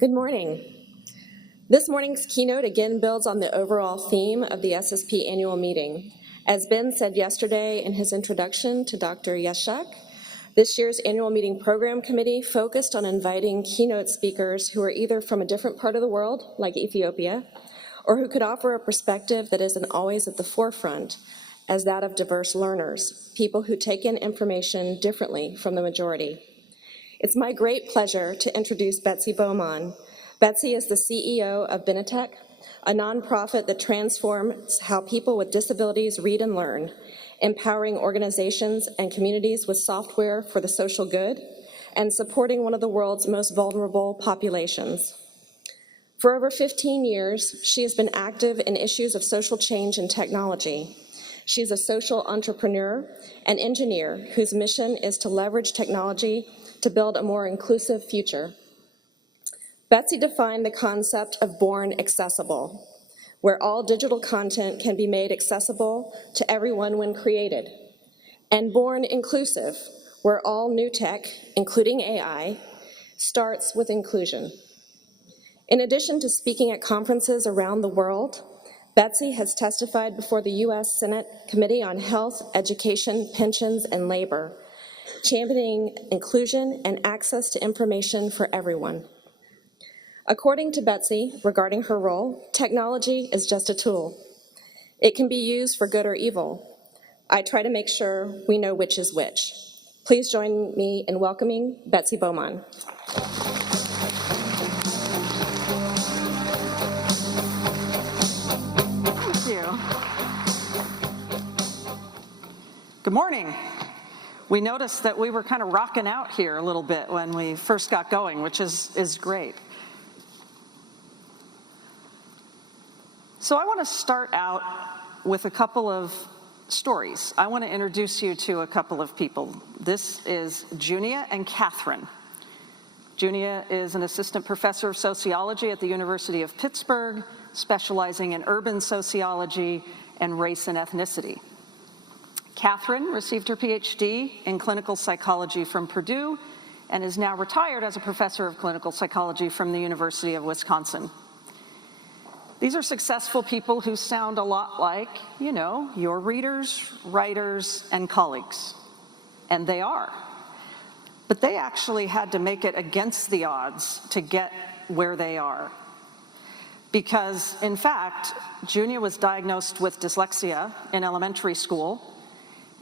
Good morning. This morning's keynote again builds on the overall theme of the SSP annual meeting. As Ben said yesterday in his introduction to Dr. Yeshak, this year's annual meeting program committee focused on inviting keynote speakers who are either from a different part of the world, like Ethiopia, or who could offer a perspective that isn't always at the forefront, as that of diverse learners, people who take in information differently from the majority. It's my great pleasure to introduce Betsy Beaumon. Betsy is the CEO of Benetech, a nonprofit that transforms how people with disabilities read and learn, empowering organizations and communities with software for the social good, and supporting one of the world's most vulnerable populations. For over 15 years, she has been active in issues of social change and technology. She is a social entrepreneur and engineer whose mission is to leverage technology to build a more inclusive future. Betsy defined the concept of born accessible, where all digital content can be made accessible to everyone when created, and born inclusive, where all new tech, including AI, starts with inclusion. In addition to speaking at conferences around the world, Betsy has testified before the U.S. Senate Committee on Health, Education, Pensions, and Labor, championing inclusion and access to information for everyone. According to Betsy, regarding her role, technology is just a tool. It can be used for good or evil. I try to make sure we know which is which. Please join me in welcoming Betsy Beaumon. Thank you. Good morning. We noticed that we were kind of rocking out here a little bit when we first got going, which is great. So I want to start out with a couple of stories. I want to introduce you to a couple of people. This is Junia and Catherine. Junia is an assistant professor of sociology at the University of Pittsburgh, specializing in urban sociology and race and ethnicity. Catherine received her PhD in clinical psychology from Purdue and is now retired as a professor of clinical psychology from the University of Wisconsin. These are successful people who sound a lot like, your readers, writers, and colleagues. And they are. But they actually had to make it against the odds to get where they are. Because, in fact, Junia was diagnosed with dyslexia in elementary school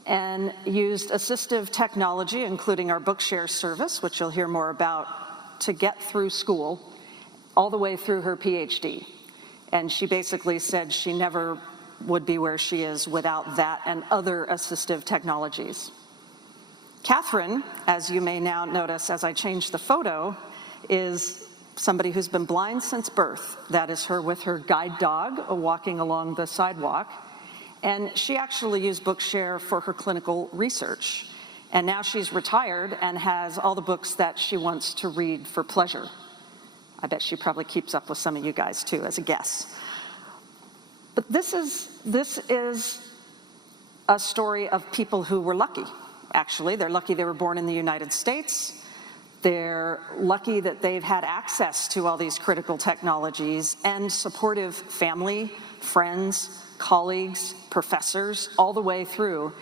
and used assistive technology, including our Bookshare service, which you'll hear more about, to get through school all the way through her PhD. And she basically said she never would be where she is without that and other assistive technologies. Catherine, as you may now notice as I change the photo, is somebody who's been blind since birth. That is her with her guide dog walking along the sidewalk. And she actually used Bookshare for her clinical research. And now she's retired and has all the books that she wants to read for pleasure. I bet she probably keeps up with some of you guys too, as a guess. But this is a story of people who were lucky, actually. They're lucky they were born in the United States. They're lucky that they've had access to all these critical technologies and supportive family, friends, colleagues, professors, all the way through.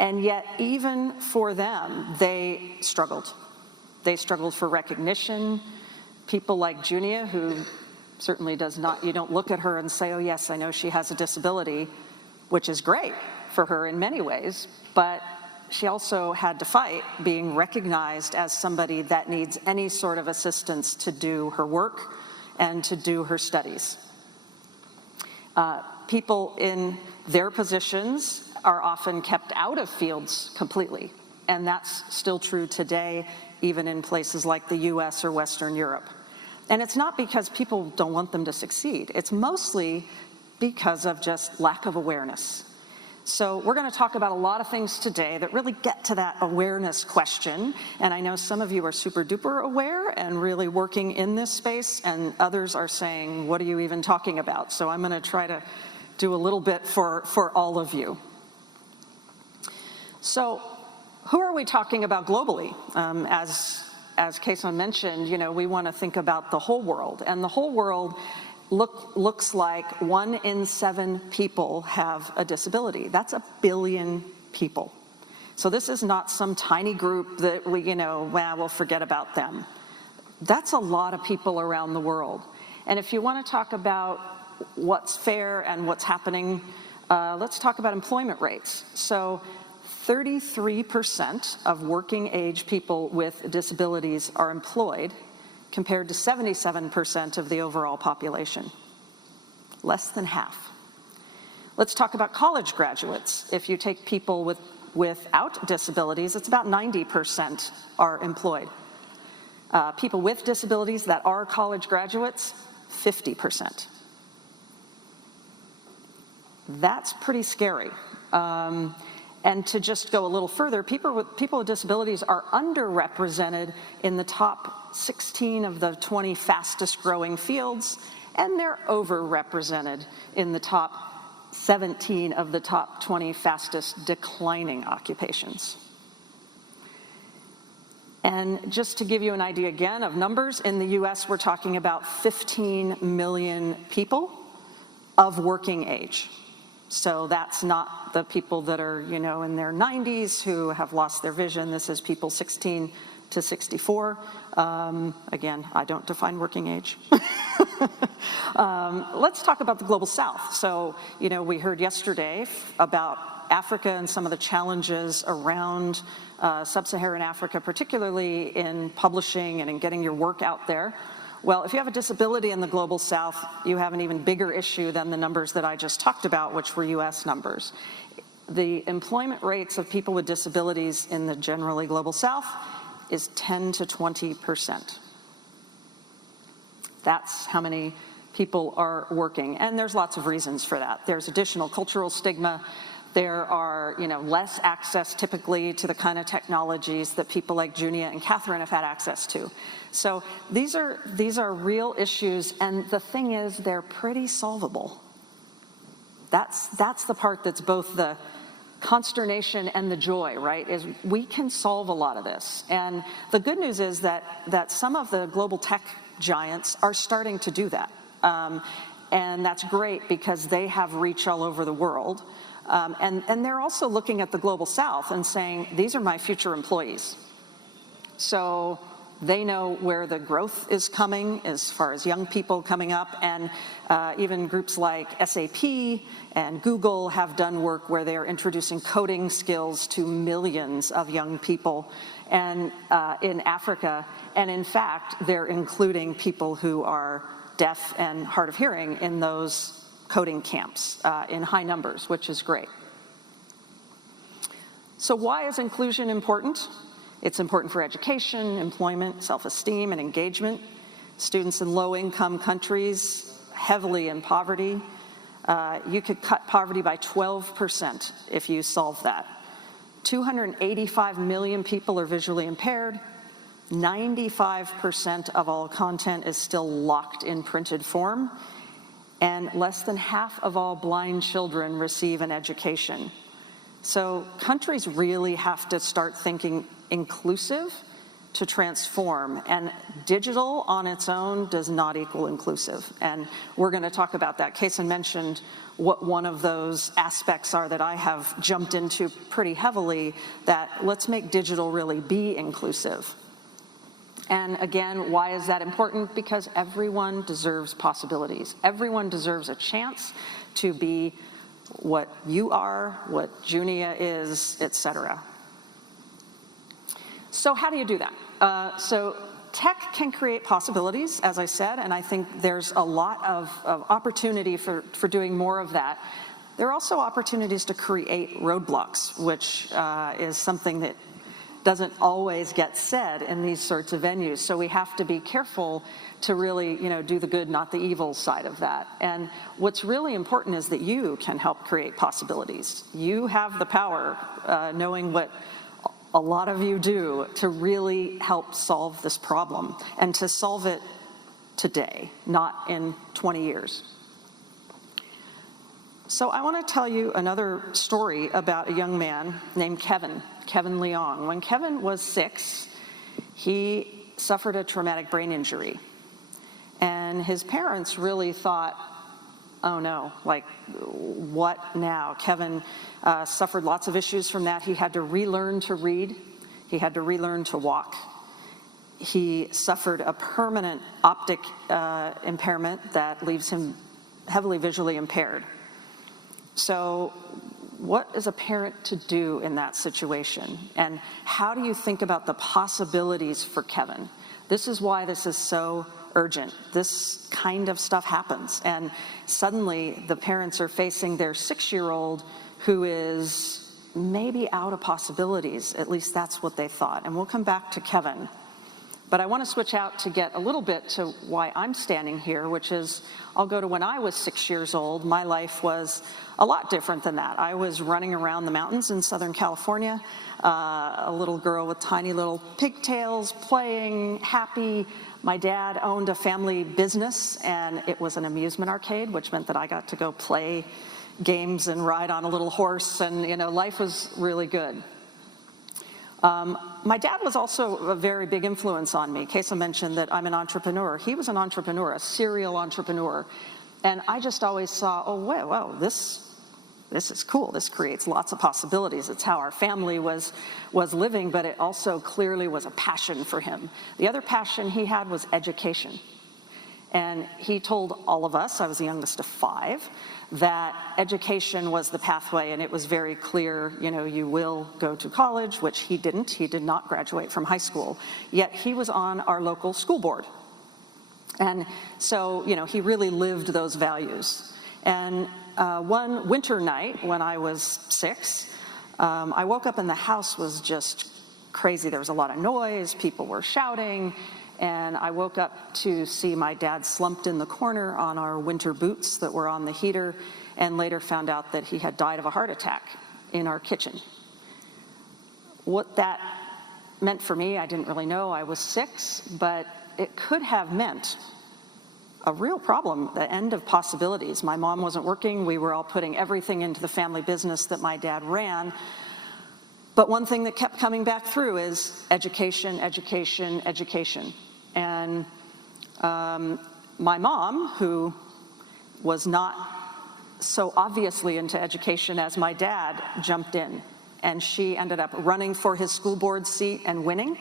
And yet, even for them, they struggled. They struggled for recognition. People like Junia, who certainly does not, you don't look at her and say, oh yes, I know she has a disability, which is great for her in many ways, but she also had to fight being recognized as somebody that needs any sort of assistance to do her work and to do her studies. People in their positions are often kept out of fields completely, and that's still true today, even in places like the US or Western Europe. And it's not because people don't want them to succeed. It's mostly because of just lack of awareness. So we're going to talk about a lot of things today that really get to that awareness question. And I know some of you are super duper aware and really working in this space, and others are saying, what are you even talking about? So I'm going to try to do a little bit for all of you. So who are we talking about globally? As as Kason mentioned, we want to think about the whole world, and the whole world looks like 1 in 7 people have a disability. That's 1 billion people. So this is not some tiny group that we'll forget about them. That's a lot of people around the world. And if you want to talk about what's fair and what's happening, let's talk about employment rates. So 33% of working age people with disabilities are employed, compared to 77% of the overall population. Less than half. Let's talk about college graduates. If you take people without disabilities, it's about 90% are employed. People with disabilities that are college graduates, 50%. That's pretty scary. And to just go a little further, people with disabilities are underrepresented in the top 16 of the 20 fastest growing fields, and they're overrepresented in the top 17 of the top 20 fastest declining occupations. And just to give you an idea again of numbers, in the US we're talking about 15 million people of working age. So that's not the people that are, in their 90s who have lost their vision. This is people 16 to 64. Again, I don't define working age. Let's talk about the Global South. So, we heard yesterday about Africa and some of the challenges around sub-Saharan Africa, particularly in publishing and in getting your work out there. Well, if you have a disability in the Global South, you have an even bigger issue than the numbers that I just talked about, which were US numbers. The employment rates of people with disabilities in the generally Global South is 10 to 20%. That's how many people are working, and there's lots of reasons for that. There's additional cultural stigma. There are, less access typically to the kind of technologies that people like Junia and Catherine have had access to. So these are real issues, and the thing is, they're pretty solvable. That's the part that's both the consternation and the joy, right? Is we can solve a lot of this, and the good news is that some of the global tech giants are starting to do that, and that's great because they have reach all over the world. And they're also looking at the Global South and saying, these are my future employees. So they know where the growth is coming as far as young people coming up, and even groups like SAP and Google have done work where they're introducing coding skills to millions of young people and in Africa. And in fact, they're including people who are deaf and hard of hearing in those coding camps in high numbers, which is great. So why is inclusion important? It's important for education, employment, self-esteem, and engagement. Students in low-income countries, heavily in poverty, you could cut poverty by 12% if you solve that. 285 million people are visually impaired. 95% of all content is still locked in printed form. And less than half of all blind children receive an education. So countries really have to start thinking inclusive to transform, and digital on its own does not equal inclusive. And we're going to talk about that. Kason mentioned what one of those aspects are that I have jumped into pretty heavily, that let's make digital really be inclusive. And again, why is that important? Because everyone deserves possibilities. Everyone deserves a chance to be what you are, what Junia is, etc. So how do you do that? So tech can create possibilities, as I said, and I think there's a lot of opportunity for doing more of that. There are also opportunities to create roadblocks, which is something that doesn't always get said in these sorts of venues. So we have to be careful to really, do the good, not the evil side of that. And what's really important is that you can help create possibilities. You have the power, knowing what a lot of you do, to really help solve this problem, and to solve it today, not in 20 years. So I want to tell you another story about a young man named Kevin Leong. When Kevin was 6, he suffered a traumatic brain injury. And his parents really thought, oh no, like, what now? Kevin suffered lots of issues from that. He had to relearn to read. He had to relearn to walk. He suffered a permanent optic impairment that leaves him heavily visually impaired. So what is a parent to do in that situation? And how do you think about the possibilities for Kevin? This is why this is so urgent. This kind of stuff happens. And suddenly the parents are facing their 6-year-old who is maybe out of possibilities. At least that's what they thought. And we'll come back to Kevin. But I want to switch out to get a little bit to why I'm standing here, which is I'll go to when I was 6 years old. My life was a lot different than that. I was running around the mountains in Southern California, a little girl with tiny little pigtails, playing, happy. My dad owned a family business, and it was an amusement arcade, which meant that I got to go play games and ride on a little horse, and life was really good. My dad was also a very big influence on me. Kesa mentioned that I'm an entrepreneur. He was an entrepreneur, a serial entrepreneur. And I just always saw, oh, wow, this is cool. This creates lots of possibilities. It's how our family was living, but it also clearly was a passion for him. The other passion he had was education. And he told all of us, I was the youngest of 5, that education was the pathway, and it was very clear, you will go to college, which he didn't. He did not graduate from high school, yet he was on our local school board. And so, he really lived those values. And one winter night when I was 6, I woke up and the house was just crazy. There was a lot of noise, people were shouting, and I woke up to see my dad slumped in the corner on our winter boots that were on the heater, and later found out that he had died of a heart attack in our kitchen. What that meant for me, I didn't really know. I was 6, but it could have meant a real problem, the end of possibilities. My mom wasn't working. We were all putting everything into the family business that my dad ran. But one thing that kept coming back through is education, education, education. And my mom, who was not so obviously into education as my dad, jumped in. And she ended up running for his school board seat and winning,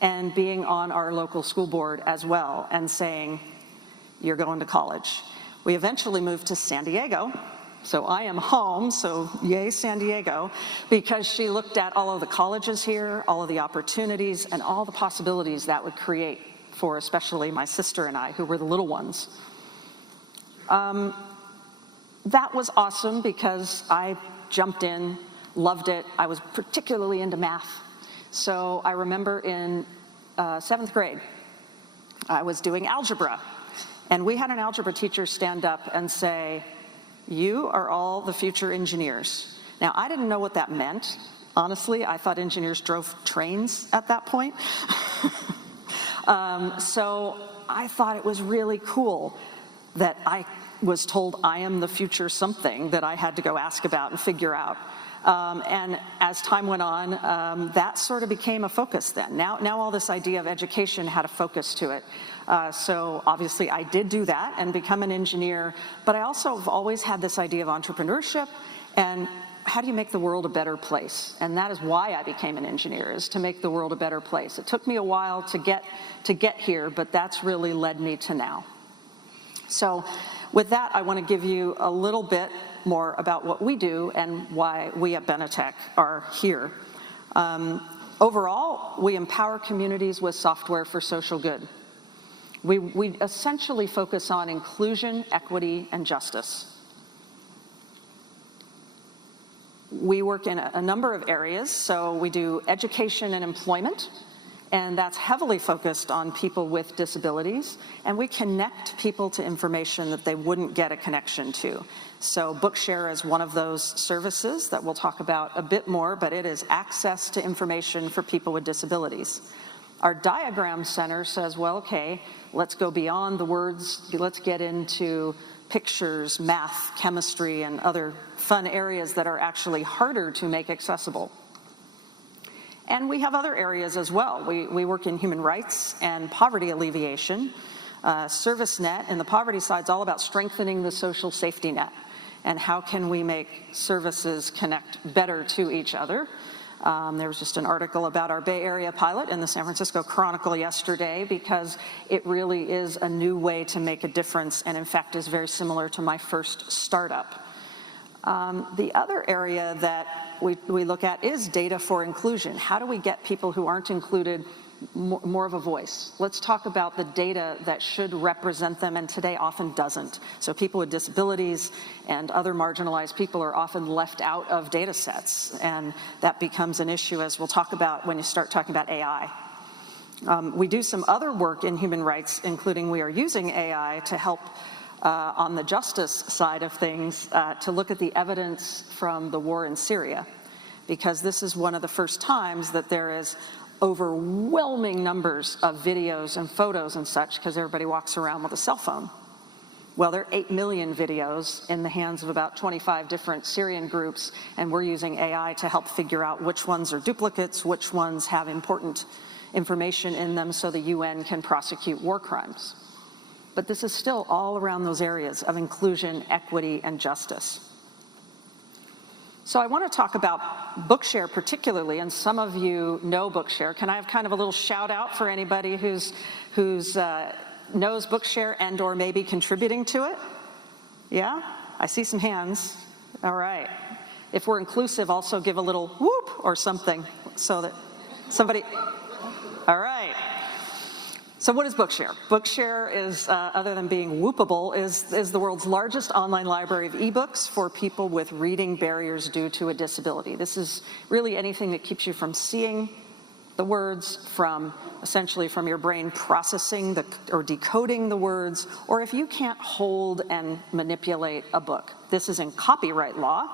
and being on our local school board as well, and saying, you're going to college. We eventually moved to San Diego. So I am home, so yay San Diego, because she looked at all of the colleges here, all of the opportunities, and all the possibilities that would create for especially my sister and I, who were the little ones. That was awesome because I jumped in, loved it. I was particularly into math. So I remember in 7th grade, I was doing algebra, and we had an algebra teacher stand up and say, you are all the future engineers. Now, I didn't know what that meant. Honestly, I thought engineers drove trains at that point. So I thought it was really cool that I was told I am the future something that I had to go ask about and figure out. And as time went on, that sort of became a focus then. Now all this idea of education had a focus to it. So obviously I did do that and become an engineer, but I also have always had this idea of entrepreneurship and how do you make the world a better place? And that is why I became an engineer, is to make the world a better place. It took me a while to get here, but that's really led me to now. So with that, I want to give you a little bit more about what we do and why we at Benetech are here. Overall, we empower communities with software for social good. We essentially focus on inclusion, equity, and justice. We work in a number of areas, so we do education and employment, and that's heavily focused on people with disabilities, and we connect people to information that they wouldn't get a connection to. So Bookshare is one of those services that we'll talk about a bit more, but it is access to information for people with disabilities. Our diagram center says, well, okay, let's go beyond the words, let's get into pictures, math, chemistry, and other fun areas that are actually harder to make accessible. And we have other areas as well. We work in human rights and poverty alleviation. ServiceNet and the poverty side is all about strengthening the social safety net and how can we make services connect better to each other. There was just an article about our Bay Area pilot in the San Francisco Chronicle yesterday because it really is a new way to make a difference and in fact is very similar to my first startup. The other area that we look at is data for inclusion. How do we get people who aren't included more of a voice? Let's talk about the data that should represent them and today often doesn't. So people with disabilities and other marginalized people are often left out of data sets, and that becomes an issue as we'll talk about when you start talking about AI. We do some other work in human rights, including we are using AI to help on the justice side of things to look at the evidence from the war in Syria, because this is one of the first times that there is overwhelming numbers of videos and photos and such, because everybody walks around with a cell phone. Well, there are 8 million videos in the hands of about 25 different Syrian groups, and we're using AI to help figure out which ones are duplicates, which ones have important information in them so the UN can prosecute war crimes. But this is still all around those areas of inclusion, equity, and justice. So I want to talk about Bookshare particularly, and some of you know Bookshare. Can I have kind of a little shout out for anybody who's knows Bookshare and or maybe contributing to it? Yeah? I see some hands. All right. If we're inclusive, also give a little whoop or something so that somebody, all right. So what is Bookshare? Bookshare is, other than being whoopable, is the world's largest online library of ebooks for people with reading barriers due to a disability. This is really anything that keeps you from seeing the words, from essentially from your brain processing or decoding the words, or if you can't hold and manipulate a book. This is in copyright law.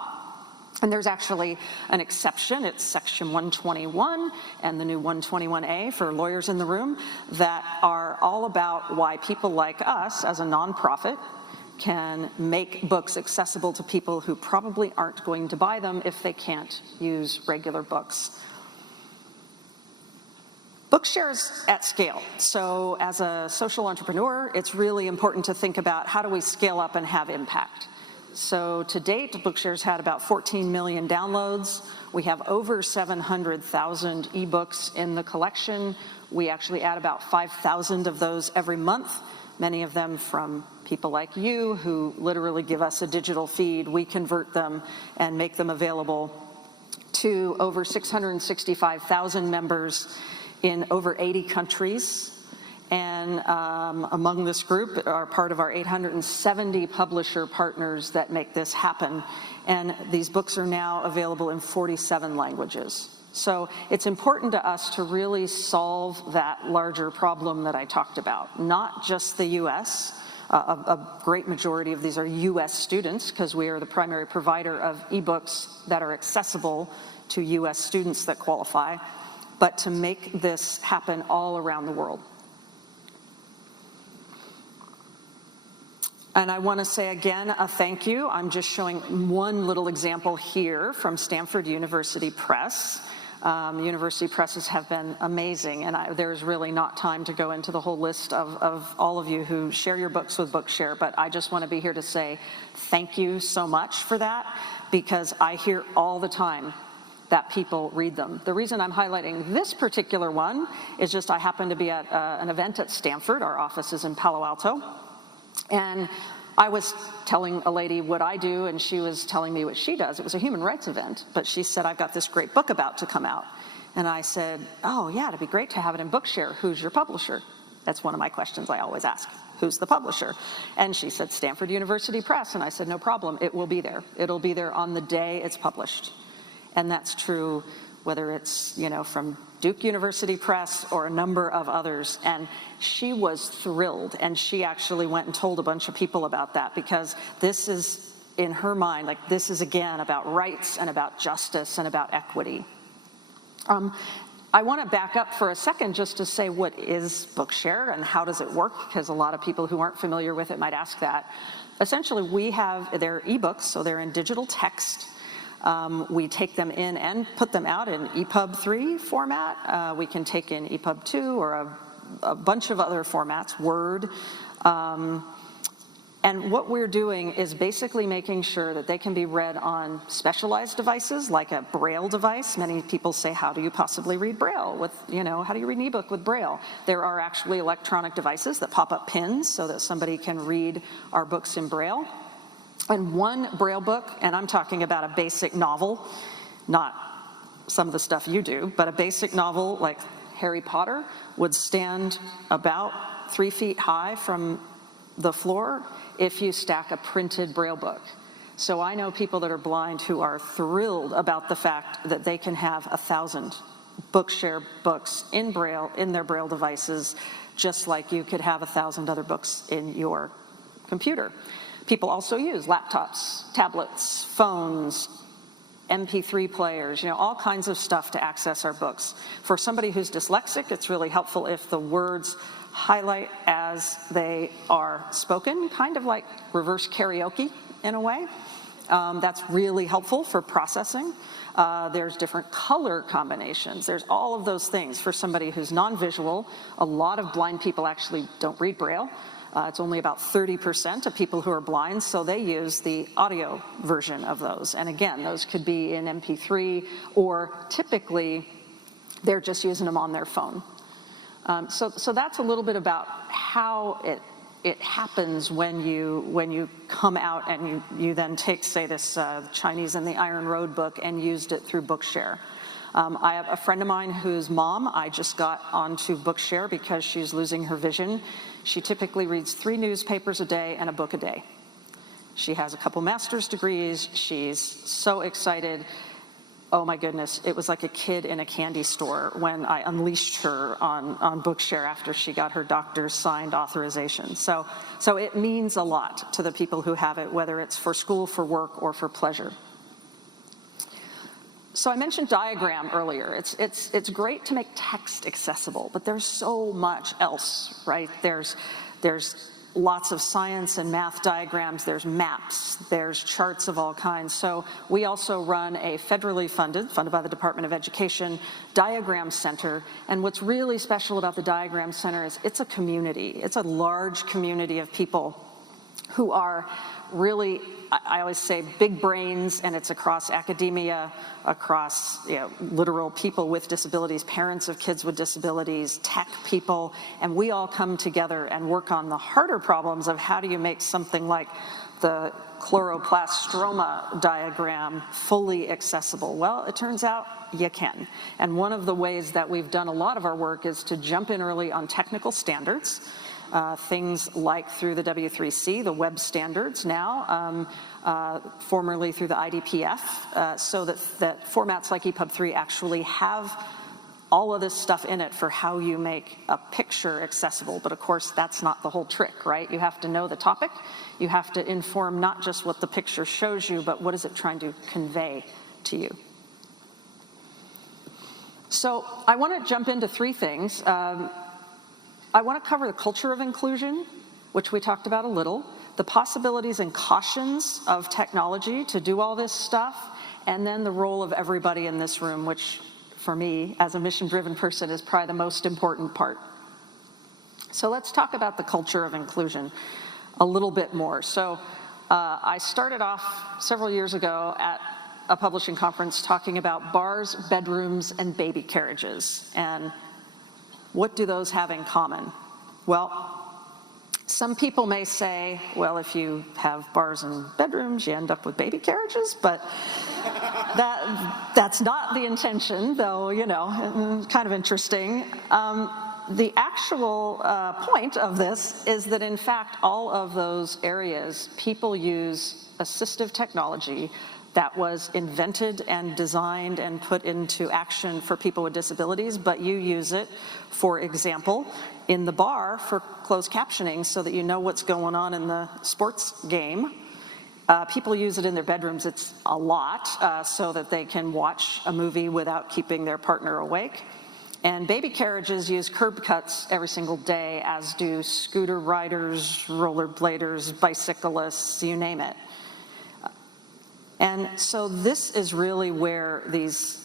And there's actually an exception. It's Section 121 and the new 121A for lawyers in the room that are all about why people like us as a nonprofit can make books accessible to people who probably aren't going to buy them if they can't use regular books. Bookshare's at scale. So as a social entrepreneur, it's really important to think about how do we scale up and have impact. So to date, Bookshare's had about 14 million downloads. We have over 700,000 ebooks in the collection. We actually add about 5,000 of those every month, many of them from people like you who literally give us a digital feed. We convert them and make them available to over 665,000 members in over 80 countries. And among this group are part of our 870 publisher partners that make this happen. And these books are now available in 47 languages. So it's important to us to really solve that larger problem that I talked about, not just the US. A great majority of these are US students because we are the primary provider of ebooks that are accessible to US students that qualify, but to make this happen all around the world. And I want to say again a thank you. I'm just showing one little example here from Stanford University Press. University presses have been amazing, and there's really not time to go into the whole list of all of you who share your books with Bookshare, but I just want to be here to say thank you so much for that, because I hear all the time that people read them. The reason I'm highlighting this particular one is just I happened to be at an event at Stanford. Our office is in Palo Alto. And I was telling a lady what I do, and she was telling me what she does. It was a human rights event, but she said, I've got this great book about to come out. And I said, oh yeah, it'd be great to have it in Bookshare. Who's your publisher? That's one of my questions I always ask. Who's the publisher? And she said, Stanford University Press. And I said, no problem, it will be there. It'll be there on the day it's published. And that's true whether it's, from Duke University Press or a number of others. And she was thrilled, and she actually went and told a bunch of people about that, because this is, in her mind, this is again about rights and about justice and about equity. I want to back up for a second just to say what is Bookshare and how does it work, because a lot of people who aren't familiar with it might ask that. Essentially, they're ebooks, so they're in digital text. We take them in and put them out in EPUB 3 format. We can take in EPUB 2 or a bunch of other formats, Word. And what we're doing is basically making sure that they can be read on specialized devices like a Braille device. Many people say, how do you possibly read Braille with, how do you read an ebook with Braille? There are actually electronic devices that pop up pins so that somebody can read our books in Braille. And one Braille book, and I'm talking about a basic novel, not some of the stuff you do, but a basic novel like Harry Potter would stand about 3 feet high from the floor if you stack a printed Braille book. So I know people that are blind who are thrilled about the fact that they can have 1,000 Bookshare books in Braille, in their Braille devices, just like you could have 1,000 other books in your computer. People also use laptops, tablets, phones, MP3 players, all kinds of stuff to access our books. For somebody who's dyslexic, it's really helpful if the words highlight as they are spoken, kind of like reverse karaoke in a way. That's really helpful for processing. There's different color combinations. There's all of those things for somebody who's non-visual. A lot of blind people actually don't read Braille. It's only about 30% of people who are blind, so they use the audio version of those. And again, those could be in MP3, or typically they're just using them on their phone. So that's a little bit about how it happens when you come out and you then take, say, this Chinese and the Iron Road book and used it through Bookshare. I have a friend of mine whose mom I just got onto Bookshare because she's losing her vision. She typically reads 3 newspapers a day and a book a day. She has a couple master's degrees. She's so excited. Oh my goodness, it was like a kid in a candy store when I unleashed her on Bookshare after she got her doctor's signed authorization. So it means a lot to the people who have it, whether it's for school, for work, or for pleasure. So I mentioned diagram earlier. It's great to make text accessible, but there's so much else, right? There's lots of science and math diagrams, there's maps, there's charts of all kinds. So we also run a federally funded by the Department of Education, Diagram Center. And what's really special about the Diagram Center is it's a community. It's a large community of people who are really, I always say, big brains, and it's across academia, across literal people with disabilities, parents of kids with disabilities, tech people, and we all come together and work on the harder problems of how do you make something like the chloroplast diagram fully accessible. Well, it turns out you can. And one of the ways that we've done a lot of our work is to jump in early on technical standards. Things like through the W3C, the web standards now, formerly through the IDPF, so that formats like EPUB 3 actually have all of this stuff in it for how you make a picture accessible. But of course, that's not the whole trick, right? You have to know the topic. You have to inform not just what the picture shows you, but what is it trying to convey to you. So I want to jump into 3 things. I want to cover the culture of inclusion, which we talked about a little, the possibilities and cautions of technology to do all this stuff, and then the role of everybody in this room, which for me, as a mission-driven person, is probably the most important part. So let's talk about the culture of inclusion a little bit more. So I started off several years ago at a publishing conference talking about bars, bedrooms, and baby carriages. And what do those have in common? Well, some people may say, well, if you have bars and bedrooms, you end up with baby carriages, but that's not the intention, though, kind of interesting. The actual point of this is that, in fact, all of those areas, people use assistive technology that was invented and designed and put into action for people with disabilities, but you use it, for example, in the bar for closed captioning so that you know what's going on in the sports game. People use it in their bedrooms, it's a lot, so that they can watch a movie without keeping their partner awake. And baby carriages use curb cuts every single day, as do scooter riders, rollerbladers, bicyclists, you name it. And so this is really where these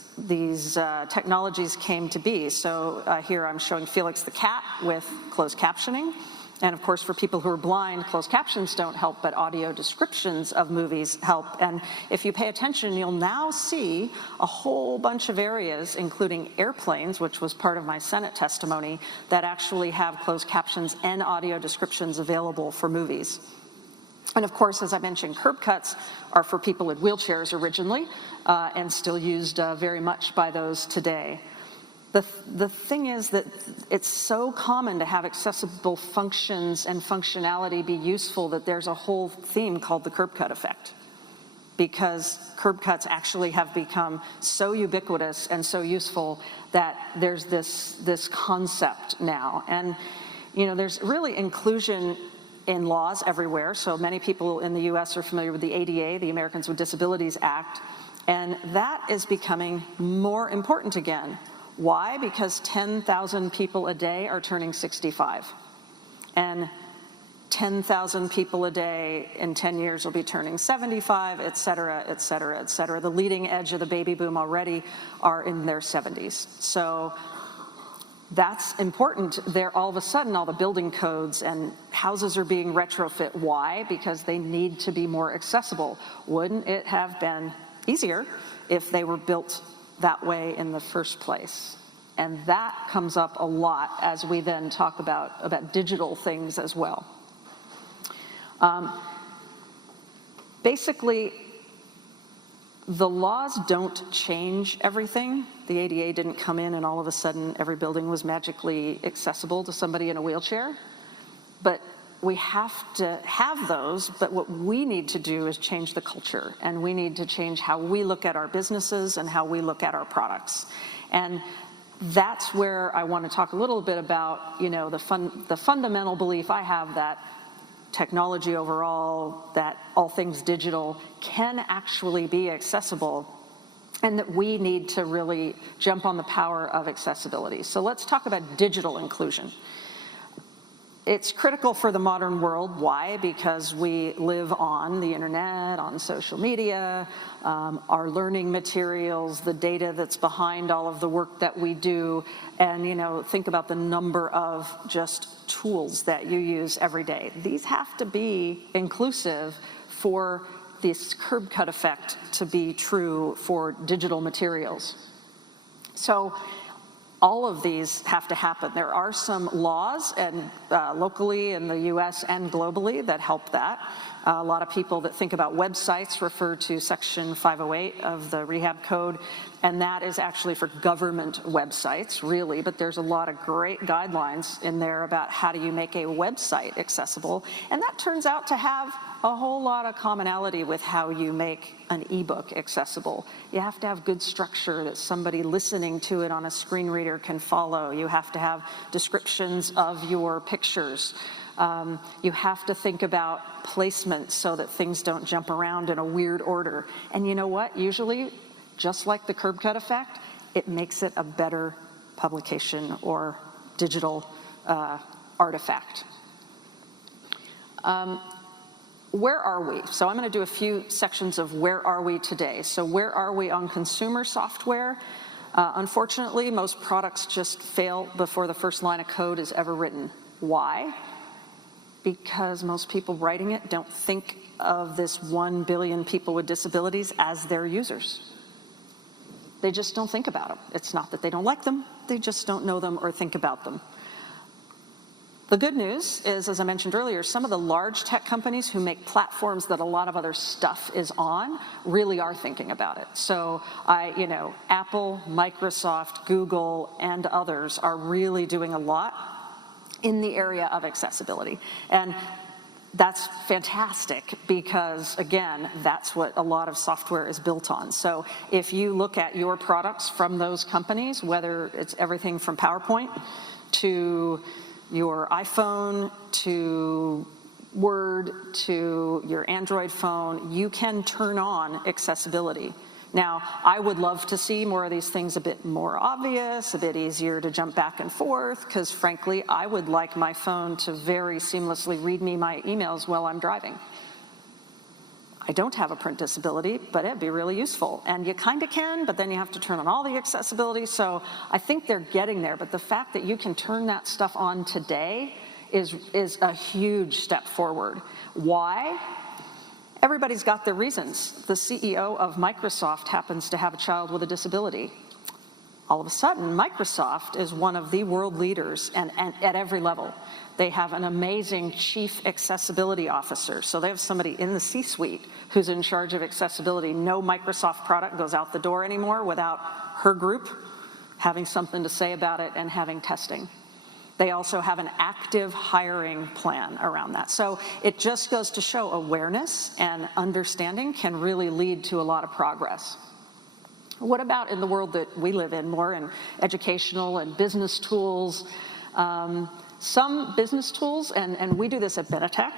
technologies came to be. So here I'm showing Felix the cat with closed captioning. And of course, for people who are blind, closed captions don't help, but audio descriptions of movies help. And if you pay attention, you'll now see a whole bunch of areas, including airplanes, which was part of my Senate testimony, that actually have closed captions and audio descriptions available for movies. And of course, as I mentioned, curb cuts are for people in wheelchairs originally, and still used very much by those today. The thing is that it's so common to have accessible functions and functionality be useful that there's a whole theme called the curb cut effect, because curb cuts actually have become so ubiquitous and so useful that there's this concept now. And there's really inclusion in laws everywhere. So many people in the US are familiar with the ADA, the Americans with Disabilities Act, and that is becoming more important again. Why? Because 10,000 people a day are turning 65. And 10,000 people a day in 10 years will be turning 75, et cetera, et cetera, et cetera. The leading edge of the baby boom already are in their 70s. So that's important. There, all of a sudden, all the building codes and houses are being retrofit. Why? Because they need to be more accessible. Wouldn't it have been easier if they were built that way in the first place? And that comes up a lot as we then talk about digital things as well. Basically, the laws don't change everything. The ADA didn't come in and all of a sudden every building was magically accessible to somebody in a wheelchair. But we have to have those, but what we need to do is change the culture, and we need to change how we look at our businesses and how we look at our products. And that's where I want to talk a little bit about, the fundamental belief I have that technology overall, that all things digital can actually be accessible, and that we need to really jump on the power of accessibility. So let's talk about digital inclusion. It's critical for the modern world. Why? Because we live on the internet, on social media, our learning materials, the data that's behind all of the work that we do, and think about the number of just tools that you use every day. These have to be inclusive for this curb cut effect to be true for digital materials. So all of these have to happen. There are some laws, and locally in the US and globally, that help that. A lot of people that think about websites refer to Section 508 of the Rehab Code, and that is actually for government websites, really, but there's a lot of great guidelines in there about how do you make a website accessible, and that turns out to have a whole lot of commonality with how you make an ebook accessible. You have to have good structure that somebody listening to it on a screen reader can follow. You have to have descriptions of your pictures. You have to think about placement so that things don't jump around in a weird order. And you know what? Usually, just like the curb cut effect, it makes it a better publication or digital artifact. Where are we? So I'm going to do a few sections of where are we today. So where are we on consumer software? Unfortunately, most products just fail before the first line of code is ever written. Why? Because most people writing it don't think of this 1 billion people with disabilities as their users. They just don't think about them. It's not that they don't like them, they just don't know them or think about them. The good news is, as I mentioned earlier, some of the large tech companies who make platforms that a lot of other stuff is on really are thinking about it. So Apple, Microsoft, Google, and others are really doing a lot in the area of accessibility. And that's fantastic because, again, that's what a lot of software is built on. So if you look at your products from those companies, whether it's everything from PowerPoint to your iPhone to Word to your Android phone, you can turn on accessibility. Now, I would love to see more of these things a bit more obvious, a bit easier to jump back and forth, because frankly, I would like my phone to very seamlessly read me my emails while I'm driving. I don't have a print disability, but it'd be really useful. And you kind of can, but then you have to turn on all the accessibility. So I think they're getting there, but the fact that you can turn that stuff on today is a huge step forward. Why? Everybody's got their reasons. The CEO of Microsoft happens to have a child with a disability. All of a sudden, Microsoft is one of the world leaders and at every level. They have an amazing chief accessibility officer. So they have somebody in the C-suite who's in charge of accessibility. No Microsoft product goes out the door anymore without her group having something to say about it and having testing. They also have an active hiring plan around that. So it just goes to show awareness and understanding can really lead to a lot of progress. What about in the world that we live in, more in educational and business tools? Some business tools, and we do this at Benetech,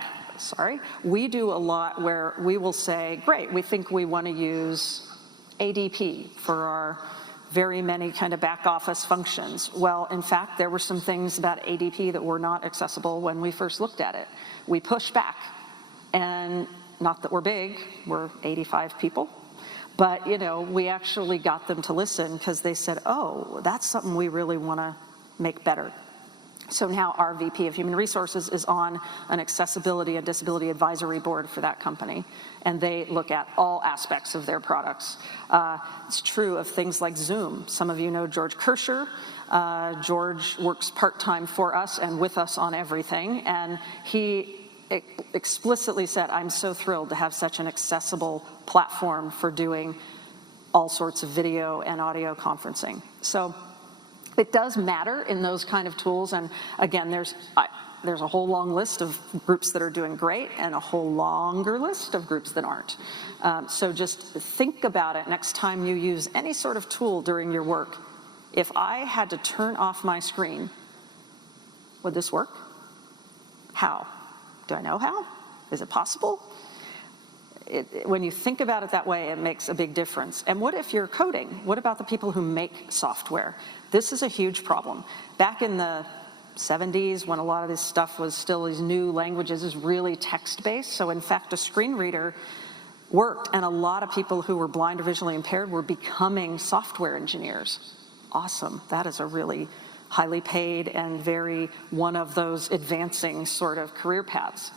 we do a lot where we will say, great, we think we want to use ADP for our very many kind of back office functions. Well, in fact, there were some things about ADP that were not accessible when we first looked at it. We pushed back, and not that we're big, we're 85 people, but we actually got them to listen because they said, oh, that's something we really want to make better. So now our VP of Human Resources is on an accessibility and disability advisory board for that company, and they look at all aspects of their products. It's true of things like Zoom. Some of you know George Kirscher. George works part-time for us and with us on everything, and he explicitly said, I'm so thrilled to have such an accessible platform for doing all sorts of video and audio conferencing. So it does matter in those kind of tools, and again, there's a whole long list of groups that are doing great and a whole longer list of groups that aren't. So just think about it next time you use any sort of tool during your work. If I had to turn off my screen, would this work? How? Do I know how? Is it possible? When you think about it that way, it makes a big difference. And what if you're coding? What about the people who make software? This is a huge problem. Back in the 70s, when a lot of this stuff was still these new languages, is really text-based. So in fact, a screen reader worked, and a lot of people who were blind or visually impaired were becoming software engineers. Awesome. That is a really highly paid and very one of those advancing sort of career paths.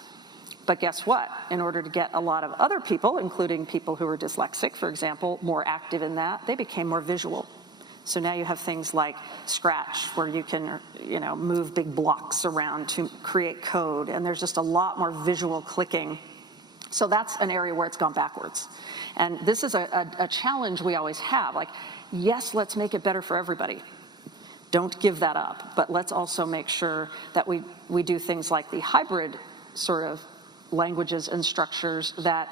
But guess what? In order to get a lot of other people, including people who are dyslexic, for example, more active in that, they became more visual. So now you have things like Scratch, where you can, move big blocks around to create code, and there's just a lot more visual clicking. So that's an area where it's gone backwards. And this is a challenge we always have. Like, yes, let's make it better for everybody. Don't give that up. But let's also make sure that we do things like the hybrid sort of languages and structures that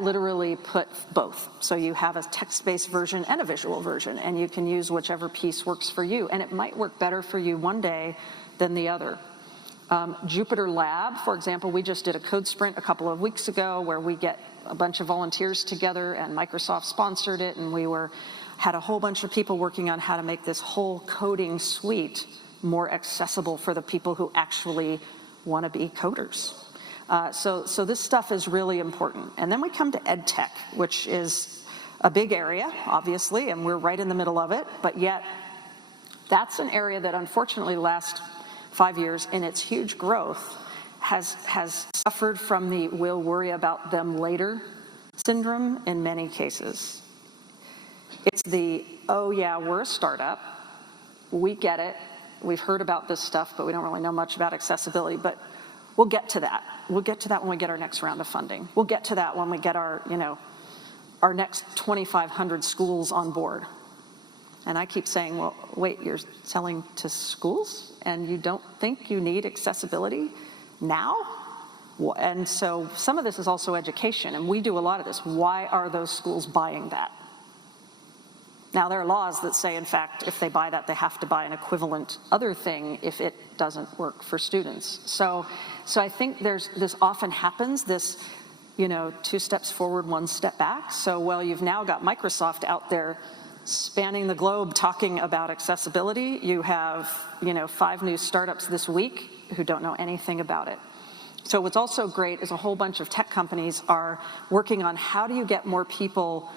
literally put both. So you have a text-based version and a visual version, and you can use whichever piece works for you. And it might work better for you one day than the other. Jupyter Lab, for example, we just did a code sprint a couple of weeks ago where we get a bunch of volunteers together, and Microsoft sponsored it, and had a whole bunch of people working on how to make this whole coding suite more accessible for the people who actually want to be coders. So this stuff is really important. And then we come to ed tech, which is a big area, obviously, and we're right in the middle of it, but yet that's an area that unfortunately the last 5 years in its huge growth has suffered from the we'll worry about them later syndrome in many cases. It's the, oh yeah, we're a startup, we get it, we've heard about this stuff, but we don't really know much about accessibility, but we'll get to that. We'll get to that when we get our next round of funding. We'll get to that when we get our next 2,500 schools on board. And I keep saying, well, wait, you're selling to schools and you don't think you need accessibility now? And so some of this is also education, and we do a lot of this. Why are those schools buying that? Now, there are laws that say, in fact, if they buy that, they have to buy an equivalent other thing if it doesn't work for students. So I think this often happens, this, 2 steps forward, 1 step back. So, well, you've now got Microsoft out there spanning the globe talking about accessibility. You have, 5 new startups this week who don't know anything about it. So what's also great is a whole bunch of tech companies are working on how do you get more people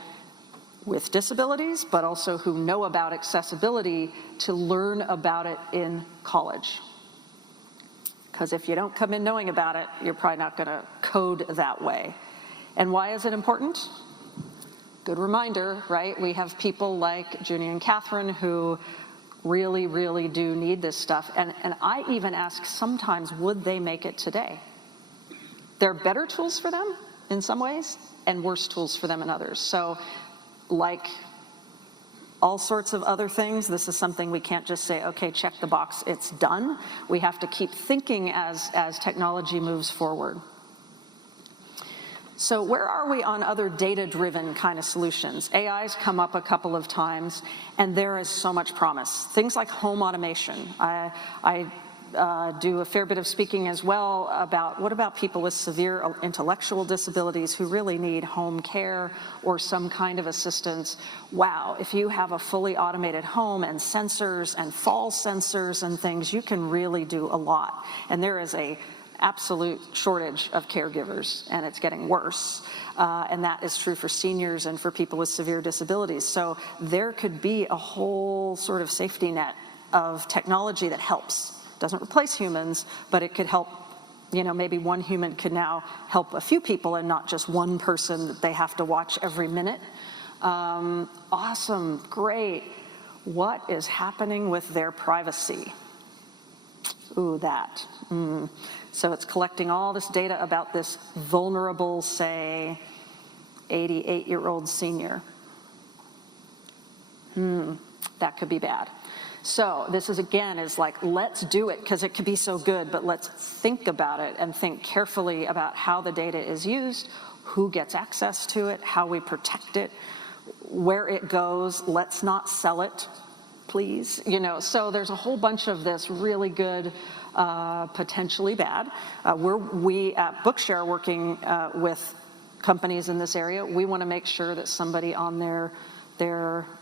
with disabilities, but also who know about accessibility, to learn about it in college. Because if you don't come in knowing about it, you're probably not going to code that way. And why is it important? Good reminder, right? We have people like Junia and Catherine who really, really do need this stuff. And I even ask sometimes, would they make it today? There are better tools for them in some ways and worse tools for them in others. So like all sorts of other things, this is something we can't just say, okay, check the box, it's done. We have to keep thinking as technology moves forward. So where are we on other data-driven kind of solutions? AI's come up a couple of times, and there is so much promise. Things like home automation. I do a fair bit of speaking as well about what about people with severe intellectual disabilities who really need home care or some kind of assistance. Wow, if you have a fully automated home and sensors and fall sensors and things, you can really do a lot. And there is a absolute shortage of caregivers, and it's getting worse. And that is true for seniors and for people with severe disabilities. So there could be a whole sort of safety net of technology that helps. Doesn't replace humans, but it could help. You know, maybe one human could now help a few people and not just one person that they have to watch every minute. Awesome, great. What is happening with their privacy? Ooh, that. So it's collecting all this data about this vulnerable, say, 88-year-old senior. That could be bad. So this is, again, is like, let's do it because it could be so good, but let's think about it and think carefully about how the data is used, who gets access to it, how we protect it, where it goes. Let's not sell it, please. You know, so there's a whole bunch of this really good, potentially bad. We at Bookshare working with companies in this area. We want to make sure that somebody on their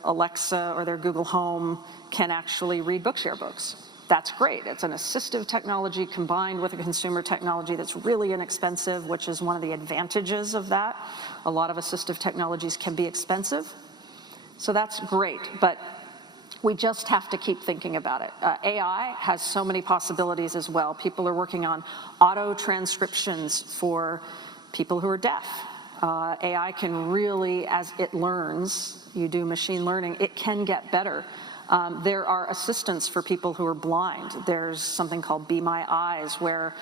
Alexa or their Google Home can actually read Bookshare books. That's great. It's an assistive technology combined with a consumer technology that's really inexpensive, which is one of the advantages of that. A lot of assistive technologies can be expensive. So that's great, but we just have to keep thinking about it. AI has so many possibilities as well. People are working on auto transcriptions for people who are deaf. AI can really, as it learns, you do machine learning, it can get better. There are assistants for people who are blind. There's something called Be My Eyes, where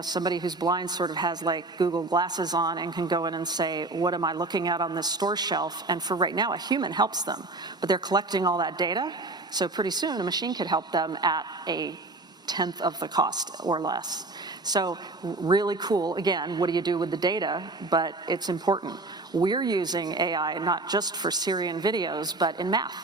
somebody who's blind sort of has like Google glasses on and can go in and say, what am I looking at on this store shelf? And for right now, a human helps them, but they're collecting all that data. So pretty soon, a machine could help them at a 1/10 of the cost or less. So really cool. Again, what do you do with the data? But it's important. We're using AI not just for Syrian videos, but in math.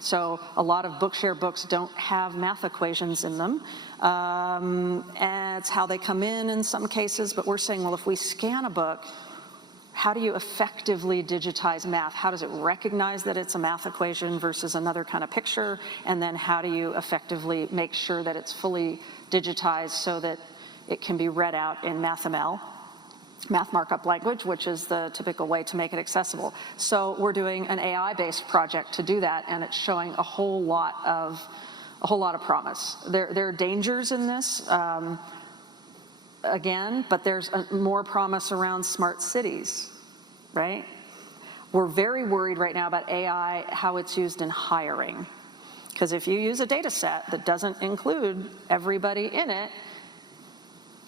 So a lot of Bookshare books don't have math equations in them. And it's how they come in some cases, but we're saying, well, if we scan a book, how do you effectively digitize math? How does it recognize that it's a math equation versus another kind of picture? And then how do you effectively make sure that it's fully digitized so that it can be read out in MathML, math markup language, which is the typical way to make it accessible. So we're doing an AI-based project to do that, and it's showing a whole lot of promise. There are dangers in this, again, but there's more promise around smart cities, right? We're very worried right now about AI, how it's used in hiring. Because if you use a data set that doesn't include everybody in it,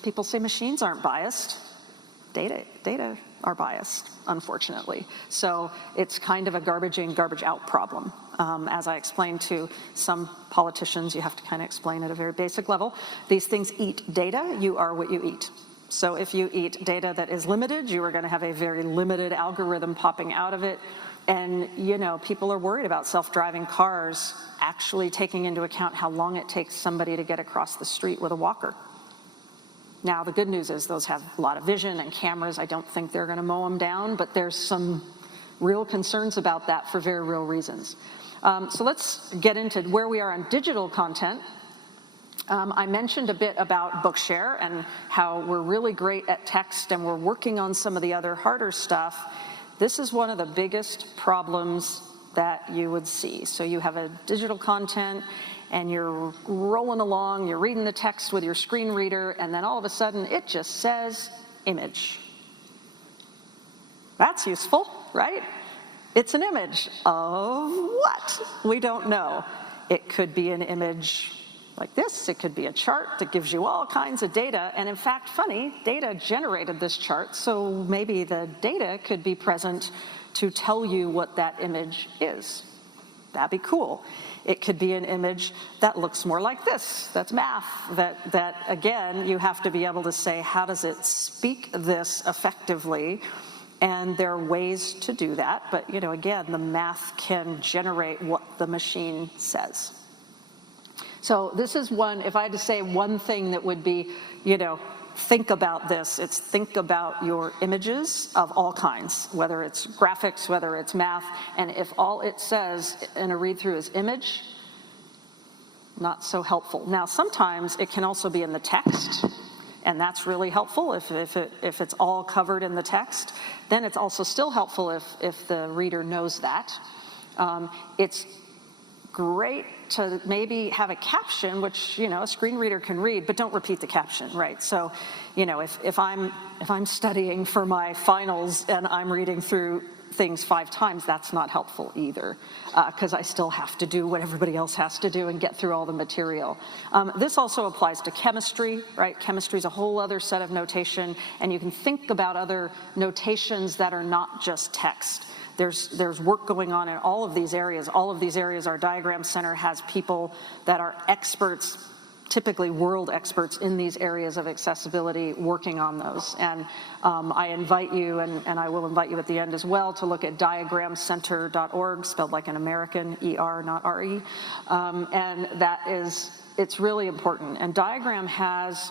people say machines aren't biased. Data are biased, unfortunately. So it's kind of a garbage in, garbage out problem. As I explained to some politicians, you have to kind of explain at a very basic level. These things eat data. You are what you eat. So if you eat data that is limited, you are going to have a very limited algorithm popping out of it. And, people are worried about self-driving cars actually taking into account how long it takes somebody to get across the street with a walker. Now, the good news is those have a lot of vision and cameras. I don't think they're going to mow them down, but there's some real concerns about that for very real reasons. So let's get into where we are on digital content. I mentioned a bit about Bookshare and how we're really great at text and we're working on some of the other harder stuff. This is one of the biggest problems that you would see. So you have a digital content and you're rolling along, you're reading the text with your screen reader, and then all of a sudden it just says image. That's useful, right? It's an image of what? We don't know. It could be an image like this. It could be a chart that gives you all kinds of data. And in fact, funny, data generated this chart, so maybe the data could be present to tell you what that image is. That'd be cool. It could be an image that looks more like this. That's math. That again, you have to be able to say, how does it speak this effectively? And there are ways to do that. But again, the math can generate what the machine says. So this is one, if I had to say one thing that would be, think about this, it's think about your images of all kinds, whether it's graphics, whether it's math, and if all it says in a read-through is image, not so helpful. Now, sometimes it can also be in the text, and that's really helpful if it's all covered in the text. Then it's also still helpful if the reader knows that. It's great to maybe have a caption, which a screen reader can read, but don't repeat the caption, right? So, if I'm studying for my finals and I'm reading through things 5 times, that's not helpful either, because I still have to do what everybody else has to do and get through all the material. This also applies to chemistry, right? Chemistry is a whole other set of notation, and you can think about other notations that are not just text. There's work going on in all of these areas. All of these areas, our diagram center has people that are experts, typically world experts in these areas of accessibility, working on those. And I invite you, and I will invite you at the end as well, to look at diagramcenter.org, spelled like an American, E-R, not R-E. And it's really important. And Diagram has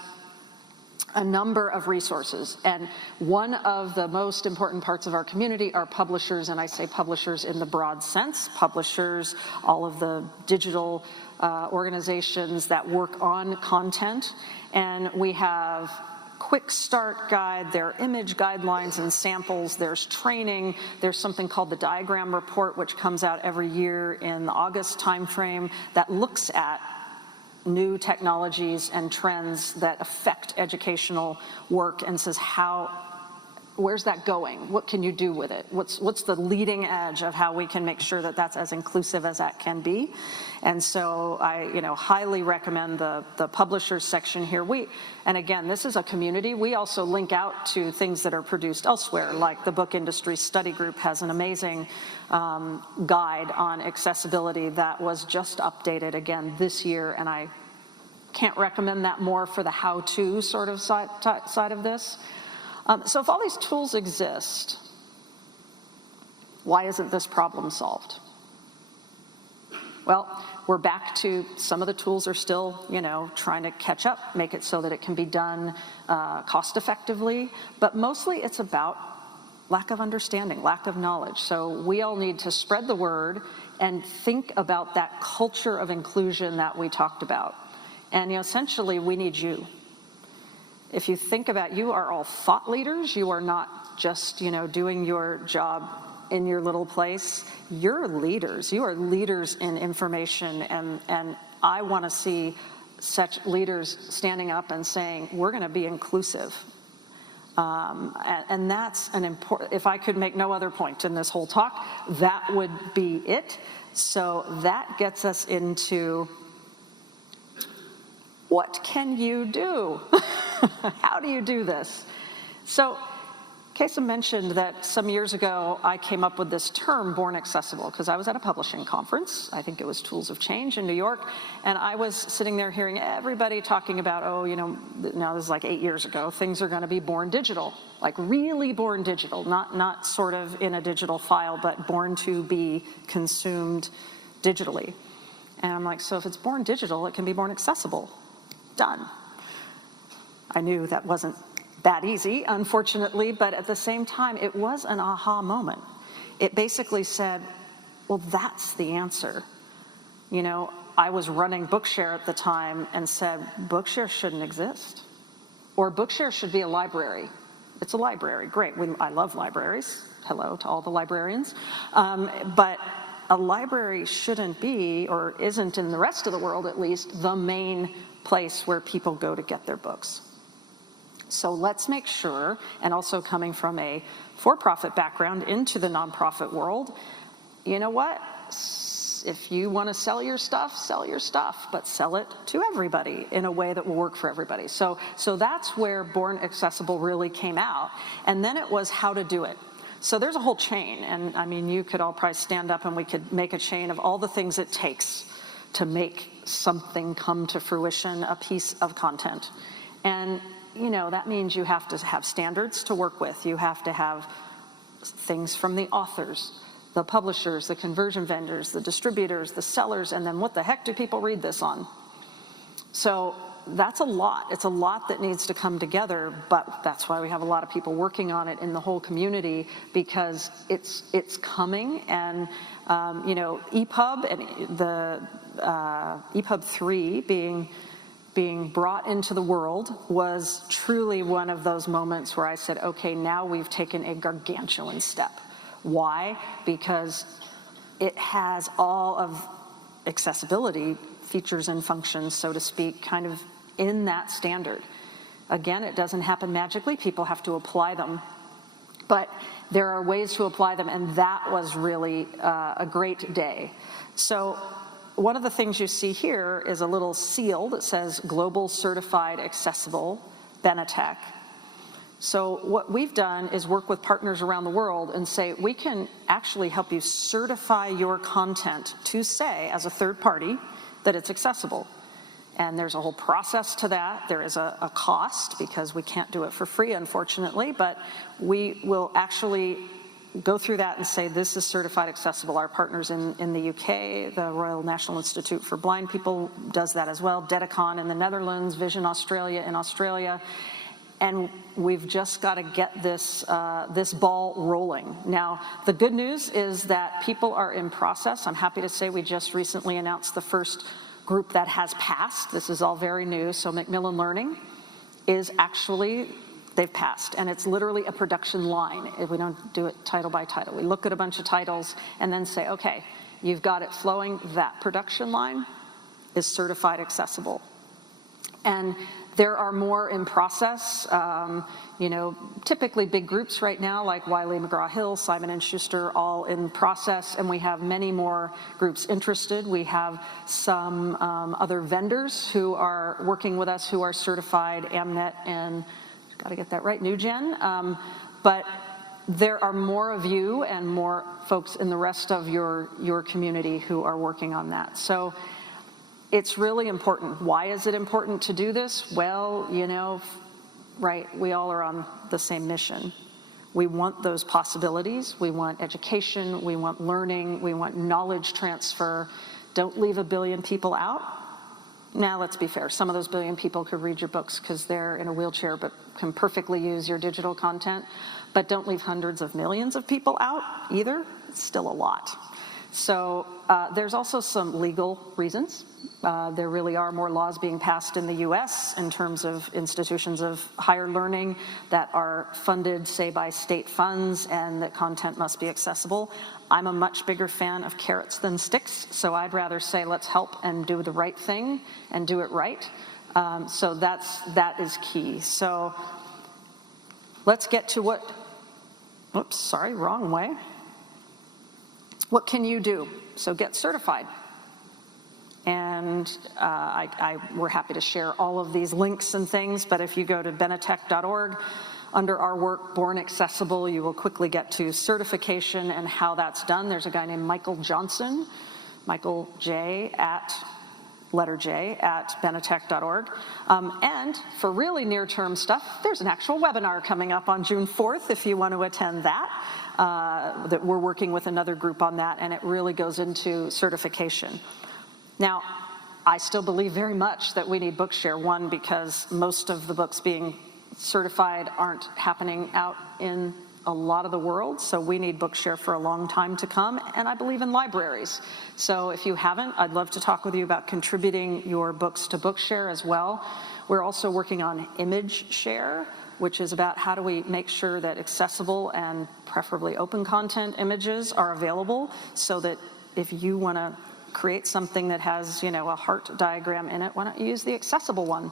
a number of resources, and one of the most important parts of our community are publishers, and I say publishers in the broad sense, publishers, all of the digital organizations that work on content, and we have quick start guide, there are image guidelines and samples, there's training, there's something called the Diagram Report, which comes out every year in the August timeframe that looks at new technologies and trends that affect educational work and says where's that going? What can you do with it? What's the leading edge of how we can make sure that that's as inclusive as that can be? And so I highly recommend the publishers section here. And again, this is a community. We also link out to things that are produced elsewhere, like the Book Industry Study Group has an amazing guide on accessibility that was just updated again this year, and I can't recommend that more for the how-to sort of side of this. So if all these tools exist, why isn't this problem solved? Well, we're back to some of the tools are still, trying to catch up, make it so that it can be done cost effectively, but mostly it's about lack of understanding, lack of knowledge. So we all need to spread the word and think about that culture of inclusion that we talked about. And essentially we need you. If you think about, you are all thought leaders, you are not just, doing your job in your little place. You're leaders. You are leaders in information, and I want to see such leaders standing up and saying, we're going to be inclusive. And that's an important, if I could make no other point in this whole talk, that would be it. So that gets us into, what can you do? How do you do this? So Kesa mentioned that some years ago I came up with this term, born accessible, because I was at a publishing conference. I think it was Tools of Change in New York, and I was sitting there hearing everybody talking about, now this is like 8 years ago, things are going to be born digital, like really born digital, not sort of in a digital file, but born to be consumed digitally. And I'm like, so if it's born digital, it can be born accessible. Done. I knew that wasn't that easy, unfortunately, but at the same time, it was an aha moment. It basically said, well, that's the answer. I was running Bookshare at the time and said, Bookshare shouldn't exist. Or Bookshare should be a library. It's a library, great. I love libraries. Hello to all the librarians. But a library shouldn't be, or isn't in the rest of the world at least, the main place where people go to get their books. So let's make sure, and also coming from a for-profit background into the nonprofit world, you know what? If you want to sell your stuff, but sell it to everybody in a way that will work for everybody. So that's where Born Accessible really came out. And then it was how to do it. So there's a whole chain. And I mean, you could all probably stand up and we could make a chain of all the things it takes to make something come to fruition, a piece of content. And, you know, that means you have to have standards to work with. You have to have things from the authors, the publishers, the conversion vendors, the distributors, the sellers, and then what the heck do people read this on? So that's a lot. It's a lot that needs to come together, but that's why we have a lot of people working on it in the whole community, because it's coming. And you know, EPUB and the EPUB 3 being brought into the world was truly one of those moments where I said, okay, now we've taken a gargantuan step. Why? Because it has all of accessibility features and functions, so to speak, kind of in that standard. Again, it doesn't happen magically. People have to apply them. But there are ways to apply them, and that was really a great day. So one of the things you see here is a little seal that says Global Certified Accessible, Benetech. So what we've done is work with partners around the world and say, we can actually help you certify your content to say, as a third party, that it's accessible. And there's a whole process to that. There is a cost, because we can't do it for free, unfortunately, but we will actually go through that and say, this is certified accessible. Our partners in the UK, the Royal National Institute for Blind People does that as well, Dedicon in the Netherlands, Vision Australia in Australia. And we've just got to get this ball rolling. Now, the good news is that people are in process. I'm happy to say we just recently announced the first group that has passed. This is all very new. So Macmillan Learning is actually, they've passed. And it's literally a production line. We don't do it title by title. We look at a bunch of titles and then say, okay, you've got it flowing. That production line is certified accessible. And there are more in process, you know, typically big groups right now, like Wiley McGraw-Hill, Simon & Schuster, all in process, and we have many more groups interested. We have some other vendors who are working with us who are certified, Amnet and, got to get that right, NewGen. But there are more of you and more folks in the rest of your community who are working on that. So it's really important. Why is it important to do this? Well, you know, right, we all are on the same mission. We want those possibilities. We want education. We want learning. We want knowledge transfer. Don't leave 1 billion people out. Now, let's be fair. Some of those 1 billion people could read your books because they're in a wheelchair but can perfectly use your digital content. But don't leave hundreds of millions of people out either. It's still a lot. So there's also some legal reasons. There really are more laws being passed in the US in terms of institutions of higher learning that are funded, say, by state funds, and that content must be accessible. I'm a much bigger fan of carrots than sticks, so I'd rather say let's help and do the right thing and do it right. So that is key. So let's get to what, oops, sorry, wrong way. What can you do? So get certified. And we're happy to share all of these links and things, but if you go to benetech.org, under our work, Born Accessible, you will quickly get to certification and how that's done. There's a guy named Michael Johnson, Michael J at letter J at benetech.org. And for really near-term stuff, there's an actual webinar coming up on June 4th if you want to attend that. That we're working with another group on that, and it really goes into certification. Now, I still believe very much that we need Bookshare, one, because most of the books being certified aren't happening out in a lot of the world, so we need Bookshare for a long time to come, and I believe in libraries. So if you haven't, I'd love to talk with you about contributing your books to Bookshare as well. We're also working on image share, which is about how do we make sure that accessible and preferably open content images are available, so that if you want to create something that has, you know, a heart diagram in it, why don't you use the accessible one?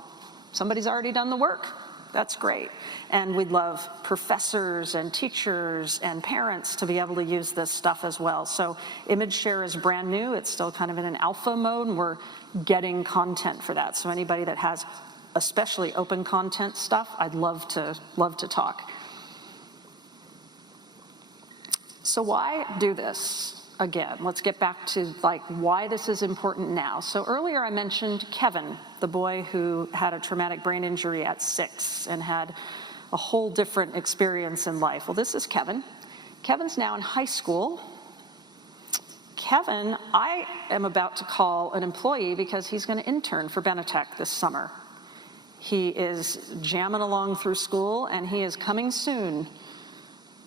Somebody's already done the work. That's great. And we'd love professors and teachers and parents to be able to use this stuff as well. So image share is brand new. It's still kind of in an alpha mode, and we're getting content for that. So anybody that has especially open content stuff, I'd love to talk. So why do this? Again, let's get back to like why this is important now. So earlier I mentioned Kevin, the boy who had a traumatic brain injury at 6 and had a whole different experience in life. Well, this is Kevin. Kevin's now in high school. Kevin, I am about to call an employee because he's going to intern for Benetech this summer. He is jamming along through school, and he is coming soon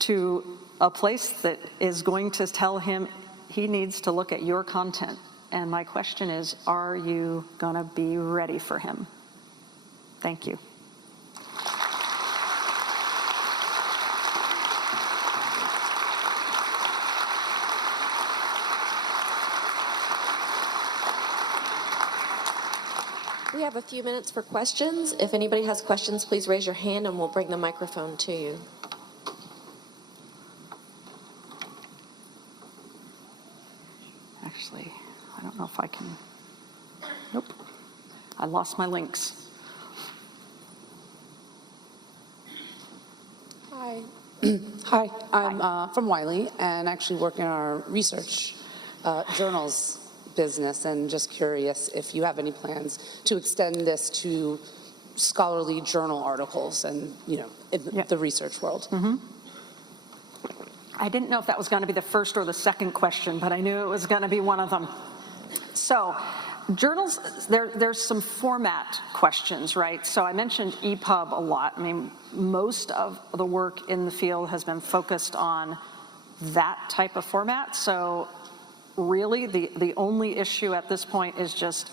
to a place that is going to tell him he needs to look at your content. And my question is, are you going to be ready for him? Thank you. We have a few minutes for questions. If anybody has questions, please raise your hand and we'll bring the microphone to you. Actually, I don't know if I can. Nope. I lost my links. Hi. Hi, I'm from Wiley and actually work in our research journals business, and just curious if you have any plans to extend this to scholarly journal articles and, you know, in the research world. Mm-hmm. I didn't know if that was going to be the first or the second question, but I knew it was going to be one of them. So journals, there's some format questions, right? So I mentioned EPUB a lot. I mean, most of the work in the field has been focused on that type of format. So really, the only issue at this point is just